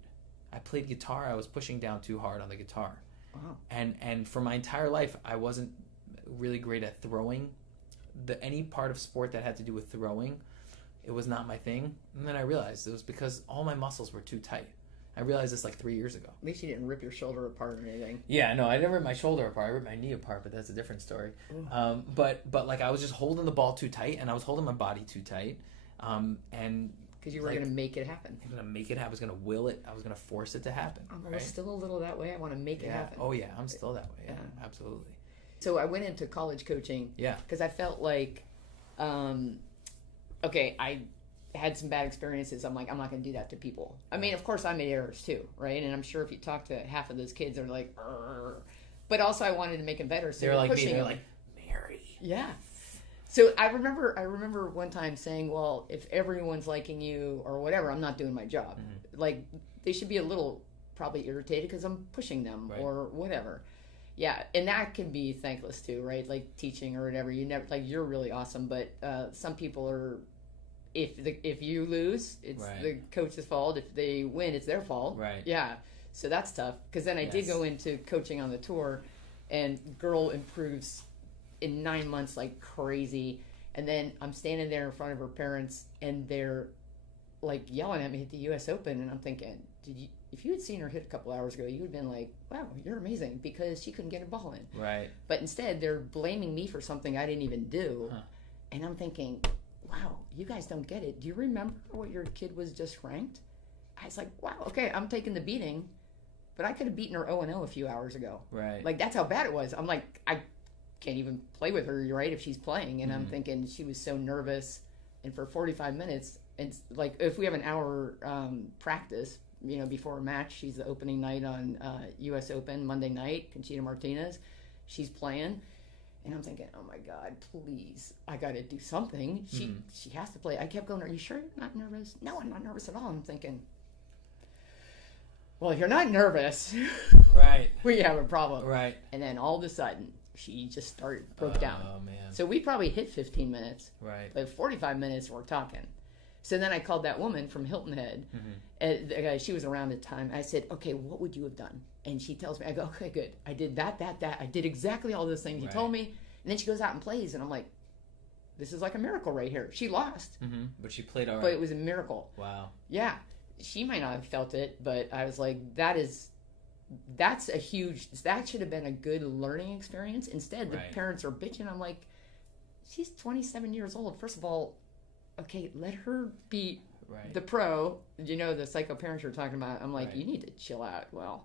I played guitar. I was pushing down too hard on the guitar. Wow. And for my entire life, I wasn't really great at throwing. Any part of sport that had to do with throwing, it was not my thing. And then I realized it was because all my muscles were too tight. I realized this like 3 years ago. At least you didn't rip your shoulder apart or anything. Yeah, no, I didn't rip my shoulder apart. I ripped my knee apart, but that's a different story. But like I was just holding the ball too tight, and I was holding my body too tight. And because you were going to make it happen. I was going to make it happen. I was going to will it. I was going to force it to happen. I'm still a little that way. I want to make it happen. Oh yeah, I'm still that way. Yeah, absolutely. So I went into college coaching. Yeah. Because I felt like, okay, I had some bad experiences. I'm like, I'm not going to do that to people. I mean, of course I made errors too, right? And I'm sure if you talk to half of those kids, they're like, "Arr." But also I wanted to make them better. So they're like pushing me. They're like, Mary. Yeah. So I remember one time saying, well, if everyone's liking you or whatever, I'm not doing my job. Like, they should be a little probably irritated because I'm pushing them or whatever. Yeah, and that can be thankless too, right? Like teaching or whatever. You're really awesome, but some people are. If you lose, it's the coach's fault. If they win, it's their fault. Right. Yeah. So that's tough. Because then I did go into coaching on the tour, and girl improves in 9 months like crazy. And then I'm standing there in front of her parents, and they're like yelling at me at the U.S. Open, and I'm thinking, if you had seen her hit a couple hours ago, you would have been like, wow, you're amazing, because she couldn't get a ball in. Right. But instead, they're blaming me for something I didn't even do. And I'm thinking, wow, you guys don't get it. Do you remember what your kid was just ranked? I was like, wow, okay, I'm taking the beating, but I could have beaten her 0-0 a few hours ago. Right. Like, that's how bad it was. I'm like, I can't even play with her, right, if she's playing. And I'm thinking she was so nervous. And for 45 minutes, and like, if we have an hour practice, before a match, she's the opening night on U.S. Open, Monday night, Conchita Martinez. She's playing. And I'm thinking, oh my God, please, I got to do something. She has to play. I kept going, are you sure you're not nervous? No, I'm not nervous at all. I'm thinking, well, if you're not nervous, Right. we have a problem. Right. And then all of a sudden, she just broke down. Oh, man. So we probably hit 15 minutes. Right. But 45 minutes, we're talking. So then I called that woman from Hilton Head. And she was around at the time. I said, okay, what would you have done? And she tells me, I go, okay, good. I did that. I did exactly all those things you told me. And then she goes out and plays. And I'm like, this is like a miracle right here. She lost. But she played all right. But it was a miracle. Wow. Yeah. She might not have felt it, but I was like, that's a huge, that should have been a good learning experience. Instead, the parents are bitching. I'm like, she's 27 years old. First of all, okay, let her be the pro, the psycho parents you're talking about. I'm like, you need to chill out. Well,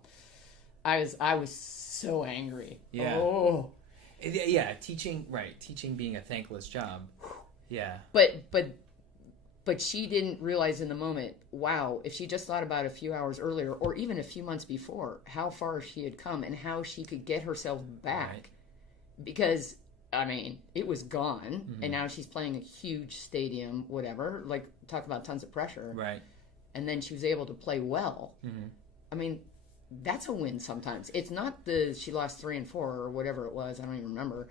I was so angry. Yeah. Oh. Yeah, teaching being a thankless job. Yeah. But she didn't realize in the moment, wow, if she just thought about a few hours earlier or even a few months before, how far she had come and how she could get herself back. Because, I mean, it was gone, and now she's playing a huge stadium, whatever. Like, talk about tons of pressure. Right. And then she was able to play well. I mean, that's a win sometimes. It's not she lost 3 and 4 or whatever it was. I don't even remember.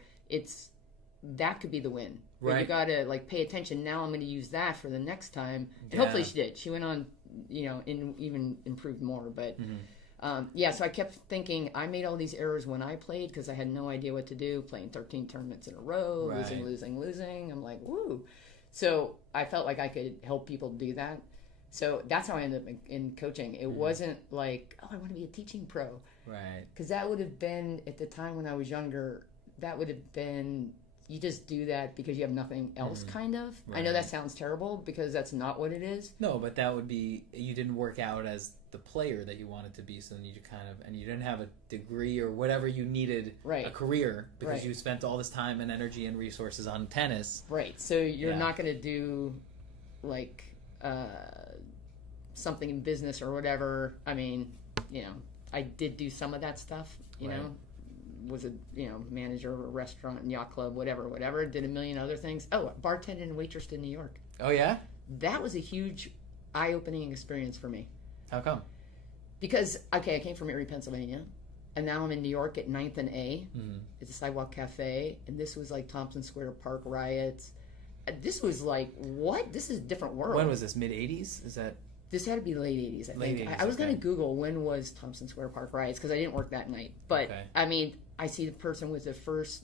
That could be the win. But you got to, pay attention. Now I'm going to use that for the next time. And hopefully she did. She went on, even improved more. But, so I kept thinking, I made all these errors when I played because I had no idea what to do, playing 13 tournaments in a row, losing. I'm like, woo. So I felt like I could help people do that. So that's how I ended up in coaching. It wasn't like, oh, I want to be a teaching pro. Right. Because that would have been, at the time when I was younger, that would have been... You just do that because you have nothing else, kind of. Right. I know that sounds terrible because that's not what it is. No, but that would be, you didn't work out as the player that you wanted to be, so then you and you didn't have a degree or whatever you needed, a career, because you spent all this time and energy and resources on tennis. Right, so you're not going to do, something in business or whatever. I mean, I did do some of that stuff, you know. Was a manager of a restaurant and yacht club, whatever. Did a million other things. Oh, bartended and waitressed in New York. Oh yeah, that was a huge eye-opening experience for me. How come? Because I came from Erie, Pennsylvania, and now I'm in New York at 9th and A. It's a sidewalk cafe, and this was like Tompkins Square Park riots. This was like, what? This is a different world. When was this? Mid '80s? Is that? This had to be late 80s, I think. Late 80s, I was going to Google when was Tompkins Square Park riots because I didn't work that night. But, I mean, I see the person with the first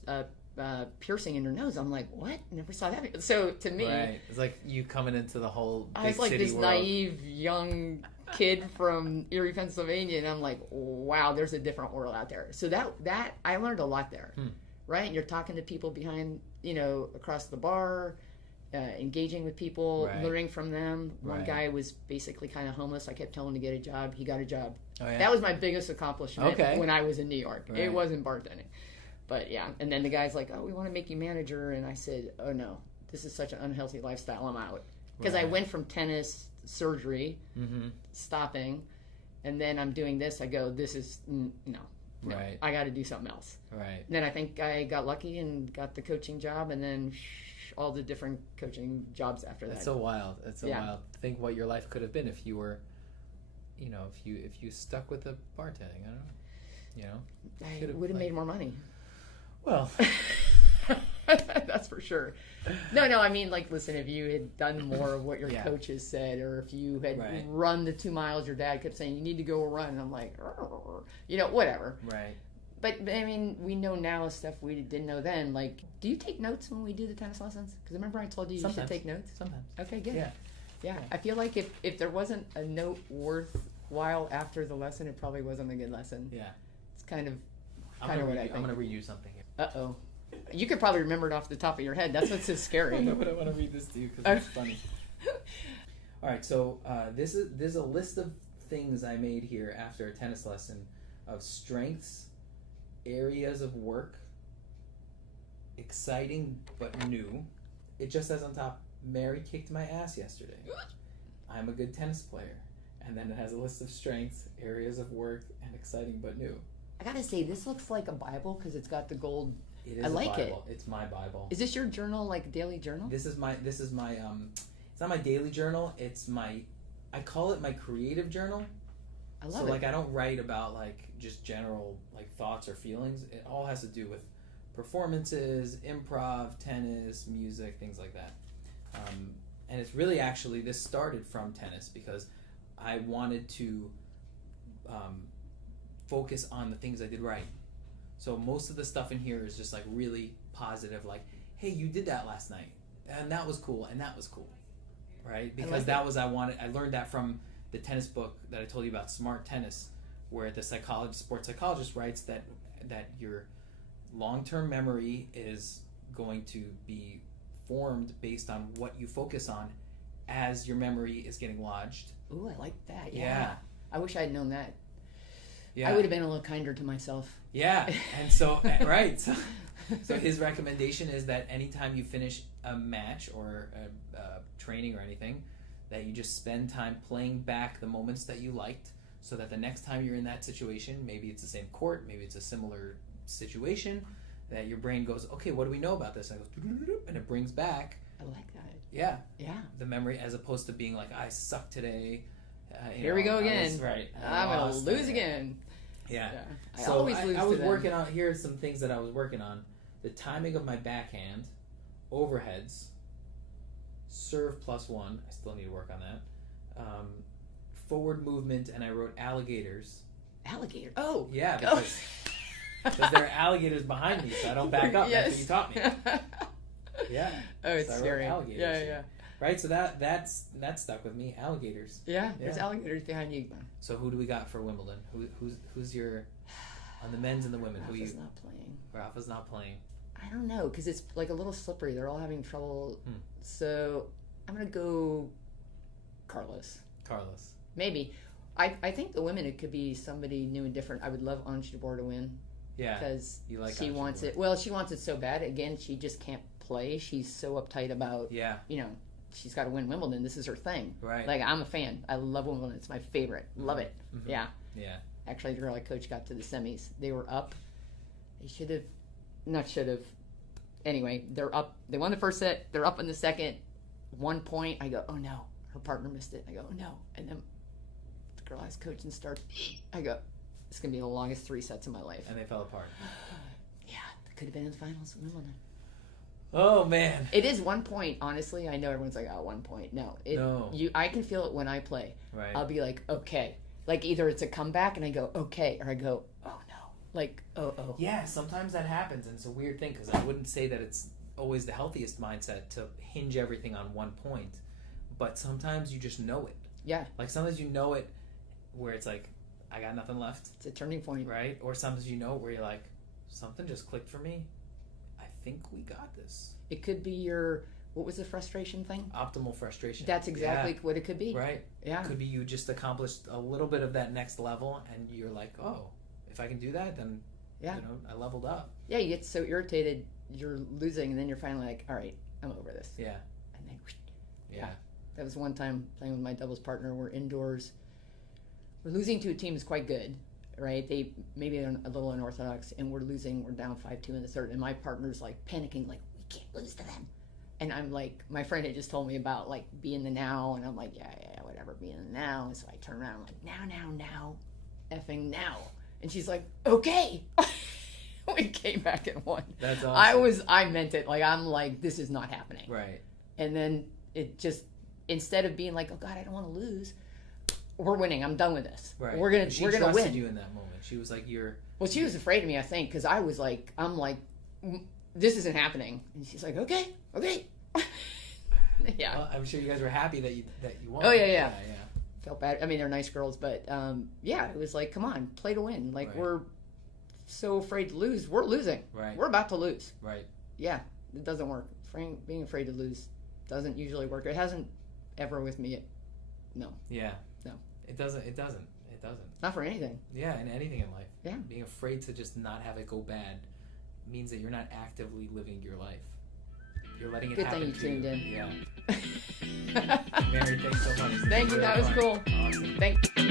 piercing in her nose. I'm like, what? Never saw that. So, to me... Right. It's like you coming into the whole big I was like city this world. naive young kid from Erie, Pennsylvania, and I'm like, wow, there's a different world out there. So that I learned a lot there, right? And you're talking to people behind, across the bar... engaging with people, learning from them. One guy was basically kind of homeless. I kept telling him to get a job. He got a job. Oh, yeah? That was my biggest accomplishment when I was in New York. It wasn't bartending. But yeah, and then the guy's like, oh, we want to make you manager. And I said, oh no, this is such an unhealthy lifestyle. I'm out. Because I went from tennis, surgery, stopping, and then I'm doing this. I go, this is, no. I got to do something else. Right. And then I think I got lucky and got the coaching job, and then... all the different coaching jobs after that. That's so wild. That's so wild. Think what your life could have been if you were, if you stuck with the bartending. I don't know. I would have made more money. Well, that's for sure. No. I mean, listen, if you had done more of what your coaches said, or if you had run the 2 miles your dad kept saying you need to go run, and I'm like, whatever. Right. But, I mean, we know now stuff we didn't know then. Do you take notes when we do the tennis lessons? Because remember I told you should take notes? Sometimes. Okay, good. Yeah. I feel like if there wasn't a note worthwhile after the lesson, it probably wasn't a good lesson. Yeah. It's kind of what I think. I'm going to read you something here. Uh-oh. You could probably remember it off the top of your head. That's what's so scary. No, but I want to read this to you because it's funny. All right, so there's a list of things I made here after a tennis lesson of strengths, areas of work, exciting but new. It just says on top, Mary kicked my ass yesterday. I'm a good tennis player. And then it has a list of strengths, areas of work, and exciting but new. I gotta say, this looks like a Bible because it's got the gold. It is I like a Bible. it. It's my Bible. Is this your journal, daily journal? This is my it's not my daily journal. I call it my creative journal. I love so it. like I don't write about like just general like thoughts or feelings. It all has to do with performances, improv, tennis, music, things like that. And it's really actually, this started from tennis because I wanted to focus on the things I did right. So most of the stuff in here is just like really positive, like, hey, you did that last night, and that was cool, and that was cool, right? Because I learned that from the tennis book that I told you about, Smart Tennis, where the sports psychologist writes that your long-term memory is going to be formed based on what you focus on as your memory is getting lodged. Ooh, I like that. Yeah. I wish I had known that. Yeah. I would have been a little kinder to myself. Yeah, and so, right. So his recommendation is that anytime you finish a match or a training or anything, that you just spend time playing back the moments that you liked, so that the next time you're in that situation, maybe it's the same court, maybe it's a similar situation, that your brain goes, okay, what do we know about this? And it goes, and it brings back. I like that. Yeah. Yeah. The memory, as opposed to being like, I suck today. Here we go again. I'm going to lose again. Yeah. I So always lose I was to them. working on, here are some things that I was working on. The timing of my backhand, overheads, serve +1. I still need to work on that. Forward movement, and I wrote alligators. Alligator. Oh. Yeah, because there are alligators behind me, so I don't back up. Yes. That's what you taught me. Yeah. Oh, it's so I wrote scary. alligators. Yeah. Right, so that stuck with me. Alligators. Yeah, there's alligators behind you. So who do we got for Wimbledon? Who's your, on the men's and the women? Rafa's not playing. Rafa's not playing. I don't know, because it's like a little slippery. They're all having trouble. So I'm going to go Carlos. Maybe. I think the women, it could be somebody new and different. I would love Anj Jabeur to win. Yeah. Because you like she wants it. Well, she wants it so bad. Again, she just can't play. She's so uptight about, she's got to win Wimbledon. This is her thing. Right. Like, I'm a fan. I love Wimbledon. It's my favorite. Love it. Mm-hmm. Yeah. Yeah. Actually, the girl I coached got to the semis. They were up. Anyway, they're up. They won the first set. They're up in the second. 1 point. I go, oh no. Her partner missed it. I go, oh no. And then the girl I was coaching starts. I go, it's going to be the longest 3 sets of my life. And they fell apart. Yeah. They could have been in the finals of Wimbledon. Oh, man. It is 1 point, honestly. I know everyone's like, 1 point. No. I can feel it when I play. Right. I'll be like, okay. Like, either it's a comeback and I go, okay, or I go, oh no. Like, oh. Yeah, sometimes that happens, and it's a weird thing, because I wouldn't say that it's always the healthiest mindset to hinge everything on 1 point, but sometimes you just know it. Yeah. Like, sometimes you know it where it's like, I got nothing left. It's a turning point. Right? Or sometimes you know where you're like, something just clicked for me. I think we got this. It could be what was the frustration thing? Optimal frustration. That's exactly what it could be. Right. Yeah. Could be you just accomplished a little bit of that next level, and you're like, oh, if I can do that, then I leveled up. Yeah, you get so irritated, you're losing, and then you're finally like, all right, I'm over this. Yeah. And then, yeah. That was one time playing with my doubles partner. We're indoors. We're losing to a team that's quite good, right? They maybe are a little unorthodox, and we're losing. We're down 5-2 in the third, and my partner's like panicking, like, we can't lose to them. And I'm like, my friend had just told me about like be in the now, and I'm like, yeah, whatever, be in the now. And so I turn around, I'm like, now, effing now. And she's like, okay. We came back and won. That's awesome. I meant it. Like, I'm like, this is not happening. Right. And then it just, instead of being like, oh God, I don't want to lose, we're winning. I'm done with this. Right. We're gonna she win. trusted you in that moment. She was like, Well, she was afraid of me, I think, because I'm like, this isn't happening. And she's like, okay. Yeah. Well, I'm sure you guys were happy that you won. Oh yeah. Felt bad. I mean, they're nice girls, but it was like, come on, play to win. Like, we're so afraid to lose. We're losing. Right. We're about to lose. Right. Yeah, it doesn't work. Being afraid to lose doesn't usually work. It hasn't ever with me. No. Yeah. No. It doesn't. Not for anything. Yeah, in anything in life. Yeah. Being afraid to just not have it go bad means that you're not actively living your life. You're letting it happen. Good thing you tuned in. Yeah. Mary, thanks so much. Thank you. That was cool. Awesome. Thank you.